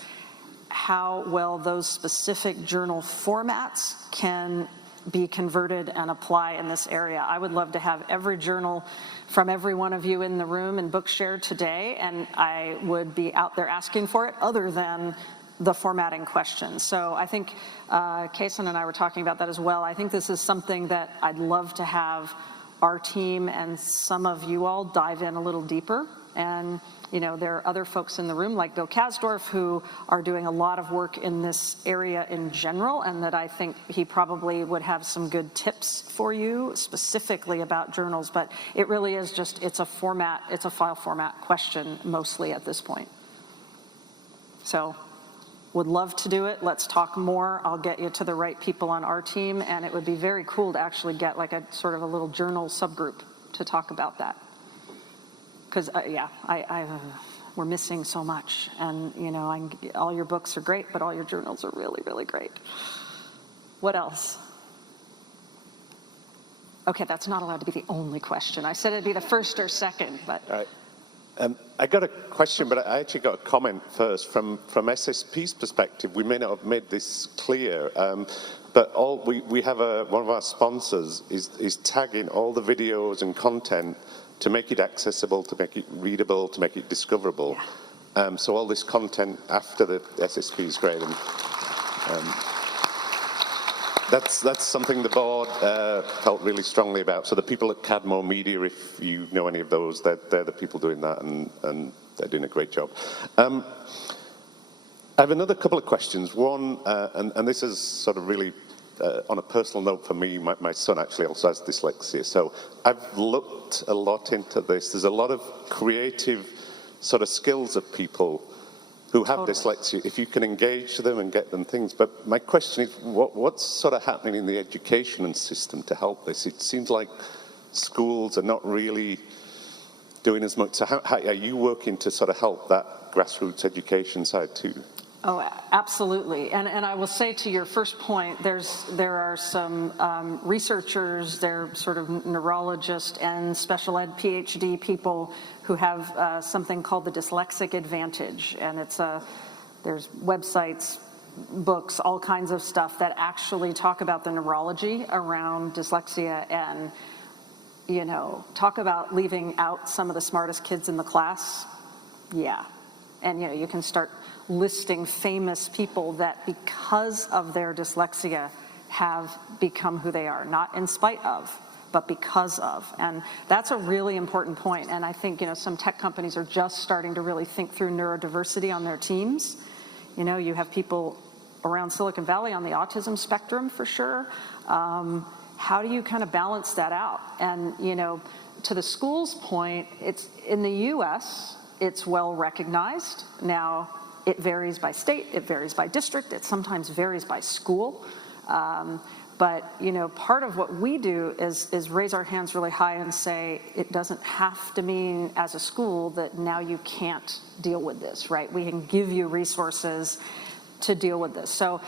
how well those specific journal formats can be converted and apply in this area. I would love to have every journal from every one of you in the room in Bookshare today, and I would be out there asking for it other than the formatting question. So I think Kason and I were talking about that as well. I think this is something that I'd love to have our team and some of you all dive in a little deeper. And you know, there are other folks in the room like Bill Kasdorf who are doing a lot of work in this area in general, and that I think he probably would have some good tips for you specifically about journals. But it really is just, it's a file format question mostly at this point. So would love to do it. Let's talk more. I'll get you to the right people on our team, and it would be very cool to actually get like a sort of a little journal subgroup to talk about that. Because, we're missing so much. And, you know, all your books are great, but all your journals are really, really great. What else? Okay, that's not allowed to be the only question. I said it'd be the first or second, but. All right. I got a question, but I actually got a comment first. From SSP's perspective, we may not have made this clear, but we have one of our sponsors is tagging all the videos and content to make it accessible, to make it readable, to make it discoverable. Yeah. So all this content after the SSP is great. And, that's something the board felt really strongly about. So the people at Cadmo Media, if you know any of those, they're the people doing that, and they're doing a great job. I have another couple of questions. One, and this is sort of really on a personal note for me, my son actually also has dyslexia. So I've looked a lot into this. There's a lot of creative sort of skills of people who have dyslexia, if you can engage them and get them things. But my question is, what's sort of happening in the education system to help this? It seems like schools are not really doing as much. So how are you working to sort of help that grassroots education side too? Oh, absolutely. And I will say to your first point, there are some researchers, they're sort of neurologists and special ed PhD people who have something called the dyslexic advantage. And there's websites, books, all kinds of stuff that actually talk about the neurology around dyslexia and, talk about leaving out some of the smartest kids in the class. Yeah. And, you can start listing famous people that because of their dyslexia have become who they are, not in spite of, but because of. And that's a really important point. And I think, some tech companies are just starting to really think through neurodiversity on their teams. You have people around Silicon Valley on the autism spectrum for sure. How do you kind of balance that out? And, to the school's point, it's in the US, it's well recognized. Now, it varies by state, it varies by district, it sometimes varies by school. But part of what we do is raise our hands really high and say, it doesn't have to mean as a school that now you can't deal with this, right? We can give you resources to deal with this. So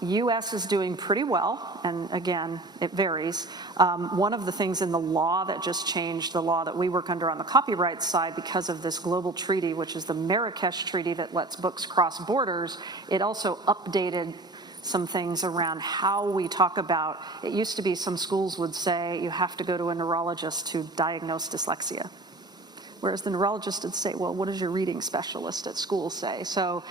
US is doing pretty well, and again, it varies. One of the things in the law that just changed, the law that we work under on the copyright side because of this global treaty, which is the Marrakesh Treaty that lets books cross borders, it also updated some things around how we talk about, it used to be some schools would say you have to go to a neurologist to diagnose dyslexia. Whereas the neurologist would say, well, what does your reading specialist at school say? So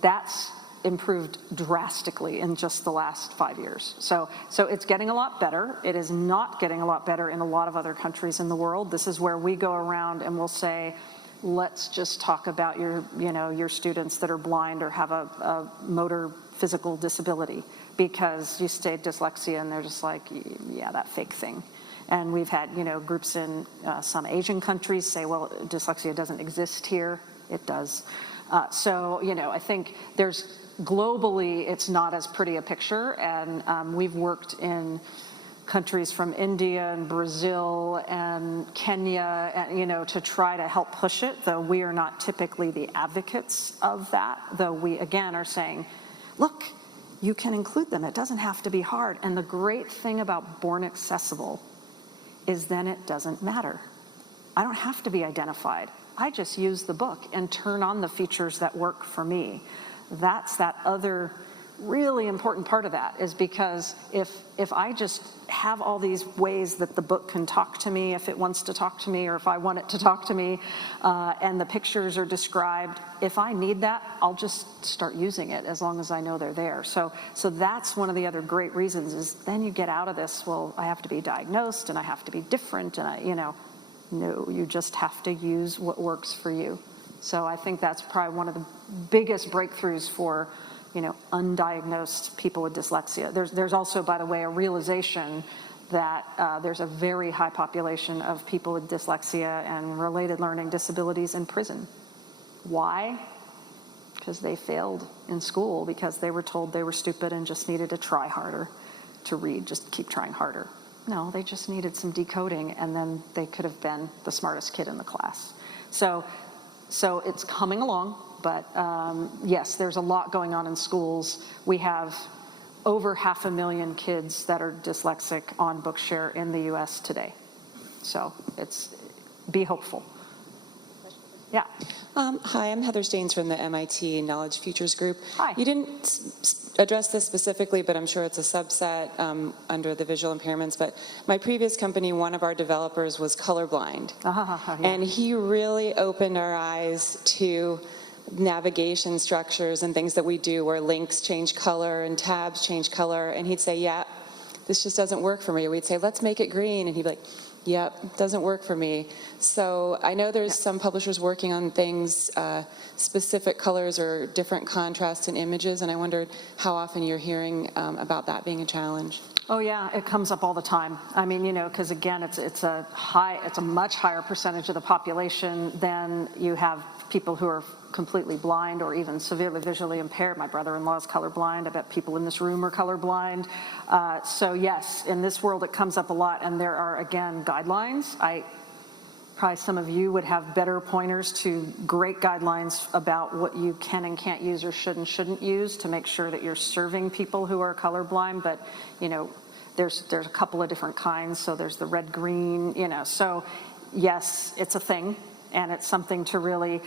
that's improved drastically in just the last 5 years. So it's getting a lot better. It is not getting a lot better in a lot of other countries in the world. This is where we go around and we'll say, let's just talk about your students that are blind or have a motor physical disability, because you say dyslexia and they're just like, yeah, that fake thing. And we've had, groups in some Asian countries say, well, dyslexia doesn't exist here. It does. I think globally, it's not as pretty a picture, and we've worked in countries from India and Brazil and Kenya, to try to help push it, though we are not typically the advocates of that, though we, again, are saying, look, you can include them. It doesn't have to be hard. And the great thing about Born Accessible is then it doesn't matter. I don't have to be identified. I just use the book and turn on the features that work for me. That's that other really important part of that, is because if I just have all these ways that the book can talk to me if it wants to talk to me, or if I want it to talk to me, and the pictures are described, if I need that, I'll just start using it as long as I know they're there. So that's one of the other great reasons, is then you get out of this, well, I have to be diagnosed and I have to be different, and no, you just have to use what works for you. So I think that's probably one of the biggest breakthroughs for undiagnosed people with dyslexia. There's also, by the way, a realization that there's a very high population of people with dyslexia and related learning disabilities in prison. Why? Because they failed in school, because they were told they were stupid and just needed to try harder to read, just keep trying harder. No, they just needed some decoding, and then they could have been the smartest kid in the class. So it's coming along. But yes, there's a lot going on in schools. We have over 500,000 kids that are dyslexic on Bookshare in the US today. So be hopeful. Yeah. Hi, I'm Heather Staines from the MIT Knowledge Futures Group. Hi. You didn't address this specifically, but I'm sure it's a subset under the visual impairments. But my previous company, one of our developers was colorblind. Yeah. And he really opened our eyes to navigation structures and things that we do where links change color and tabs change color. And he'd say, yeah, this just doesn't work for me. We'd say, let's make it green. And he'd be like, yep, doesn't work for me. So I know there's some publishers working on things, specific colors or different contrasts in images, and I wondered how often you're hearing about that being a challenge. Oh yeah, it comes up all the time. I mean, because again, it's a much higher percentage of the population than you have people who are completely blind or even severely visually impaired. My brother-in-law is colorblind. I bet people in this room are colorblind. So yes, in this world it comes up a lot, and there are, again, guidelines. probably some of you would have better pointers to great guidelines about what you can and can't use or should and shouldn't use to make sure that you're serving people who are colorblind. But, you know, there's a couple of different kinds. So there's the red, green, you know. So yes, it's a thing, and it's something to really,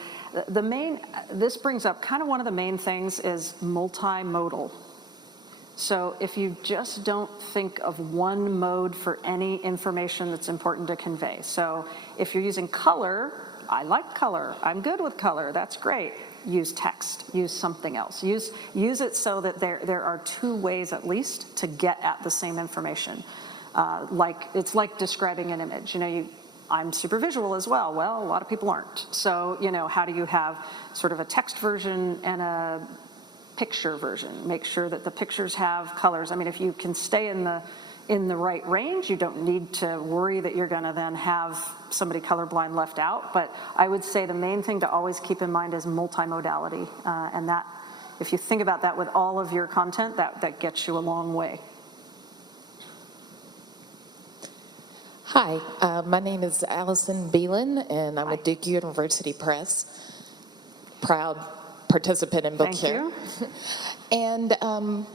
this brings up kind of one of the main things is multimodal. So if you just don't think of one mode for any information that's important to convey. So if you're using color, I like color, I'm good with color, that's great. Use text, use something else. Use it so that there are two ways at least to get at the same information. It's like describing an image. You know, I'm super visual as well. Well, a lot of people aren't. So, you know, how do you have sort of a text version and a picture version? Make sure that the pictures have colors. I mean, if you can stay in the right range, you don't need to worry that you're going to then have somebody colorblind left out. But I would say the main thing to always keep in mind is multimodality, and that if you think about that with all of your content, that gets you a long way. Hi, my name is Allison Beelan, and I'm with Duke University Press. Proud participant in Bookshare. Thank you. And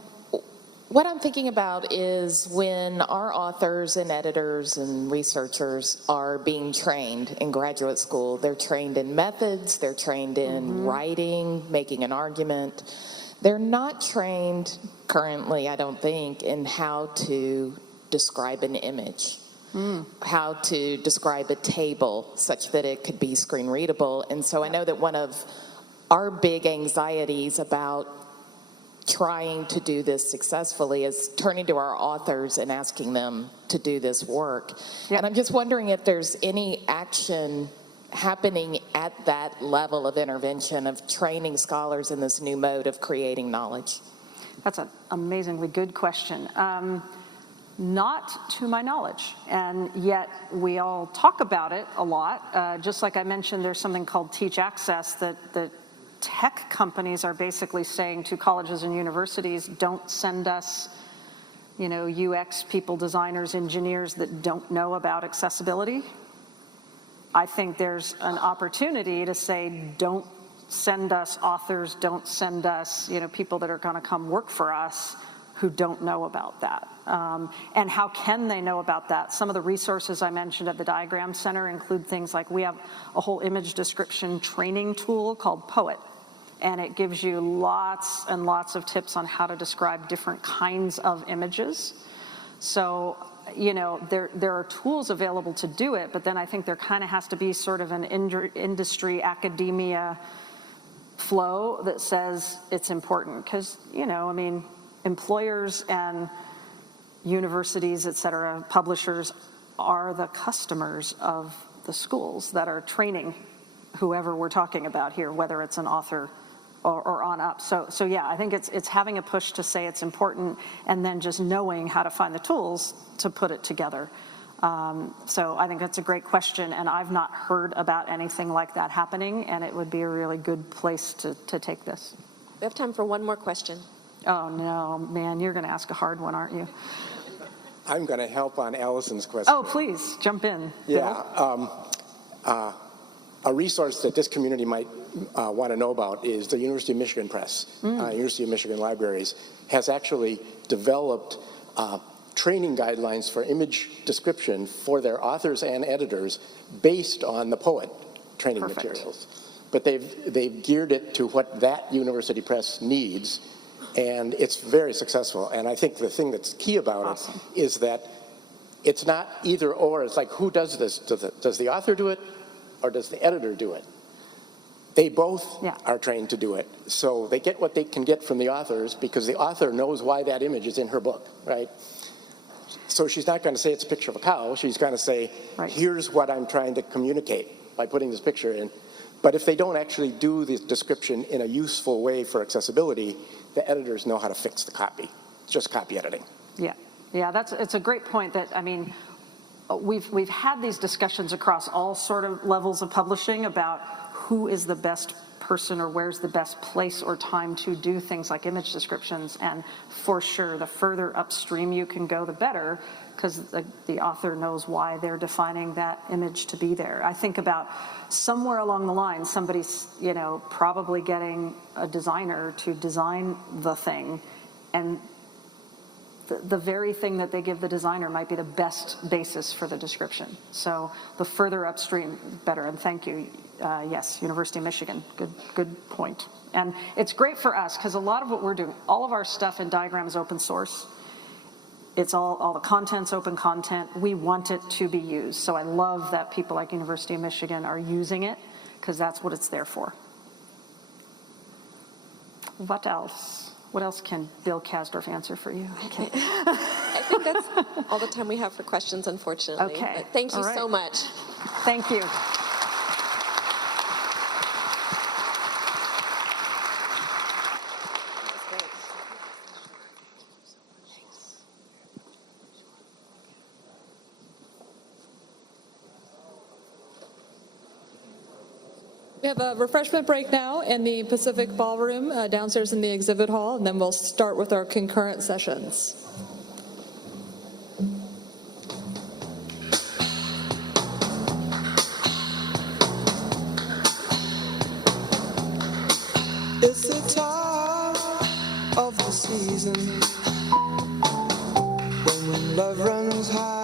what I'm thinking about is when our authors and editors and researchers are being trained in graduate school, they're trained in methods, they're trained in writing, making an argument. They're not trained currently, I don't think, in how to describe an image. How to describe a table such that it could be screen readable. And so I know that one of our big anxieties about trying to do this successfully is turning to our authors and asking them to do this work. Yep. And I'm just wondering if there's any action happening at that level of intervention of training scholars in this new mode of creating knowledge. That's an amazingly good question. Not to my knowledge, and yet we all talk about it a lot. Just like I mentioned, there's something called Teach Access that tech companies are basically saying to colleges and universities, don't send us, you know, UX people, designers, engineers that don't know about accessibility. I think there's an opportunity to say, don't send us authors, don't send us, you know, people that are going to come work for us who don't know about that. And how can they know about that? Some of the resources I mentioned at the Diagram Center include things like we have a whole image description training tool called Poet. And it gives you lots and lots of tips on how to describe different kinds of images. So, you know, there are tools available to do it, but then I think there kind of has to be sort of an industry academia flow that says it's important. Because, you know, I mean, employers and universities, et cetera, publishers are the customers of the schools that are training whoever we're talking about here, whether it's an author or on up. So yeah, I think it's having a push to say it's important and then just knowing how to find the tools to put it together. So I think that's a great question, and I've not heard about anything like that happening, and it would be a really good place to take this. We have time for one more question. Oh no, man, you're gonna ask a hard one, aren't you? I'm going to help on Allison's question. Oh, please, jump in. Yeah. A resource that this community might want to know about is the University of Michigan Press. University of Michigan Libraries has actually developed training guidelines for image description for their authors and editors based on the Poet training materials. But they've geared it to what that University Press needs, and it's very successful. And I think the thing that's key about it is that it's not either or. It's like, who does this? Does the author do it, or does the editor do it? They both are trained to do it. So they get what they can get from the authors because the author knows why that image is in her book, right? So she's not going to say it's a picture of a cow. She's going to say, here's what I'm trying to communicate by putting this picture in. But if they don't actually do the description in a useful way for accessibility, the editors know how to fix the copy. It's just copy editing. Yeah, it's a great point. That, I mean, we've had these discussions across all sort of levels of publishing about who is the best person or where's the best place or time to do things like image descriptions. And for sure, the further upstream you can go, the better, because the author knows why they're defining that image to be there. I think about somewhere along the line, somebody's, probably getting a designer to design the thing, and the very thing that they give the designer might be the best basis for the description. So the further upstream, better. And thank you. Yes, University of Michigan, good point. And it's great for us because a lot of what we're doing, all of our stuff in Diagram is open source. It's all the content's open content. We want it to be used. So I love that people like University of Michigan are using it because that's what it's there for. What else? What else can Bill Kasdorf answer for you? Okay. I think that's all the time we have for questions, unfortunately. Okay. But thank you so much. Thank you. We have a refreshment break now in the Pacific Ballroom downstairs in the exhibit hall, and then we'll start with our concurrent sessions. It's the time of the season when love runs high.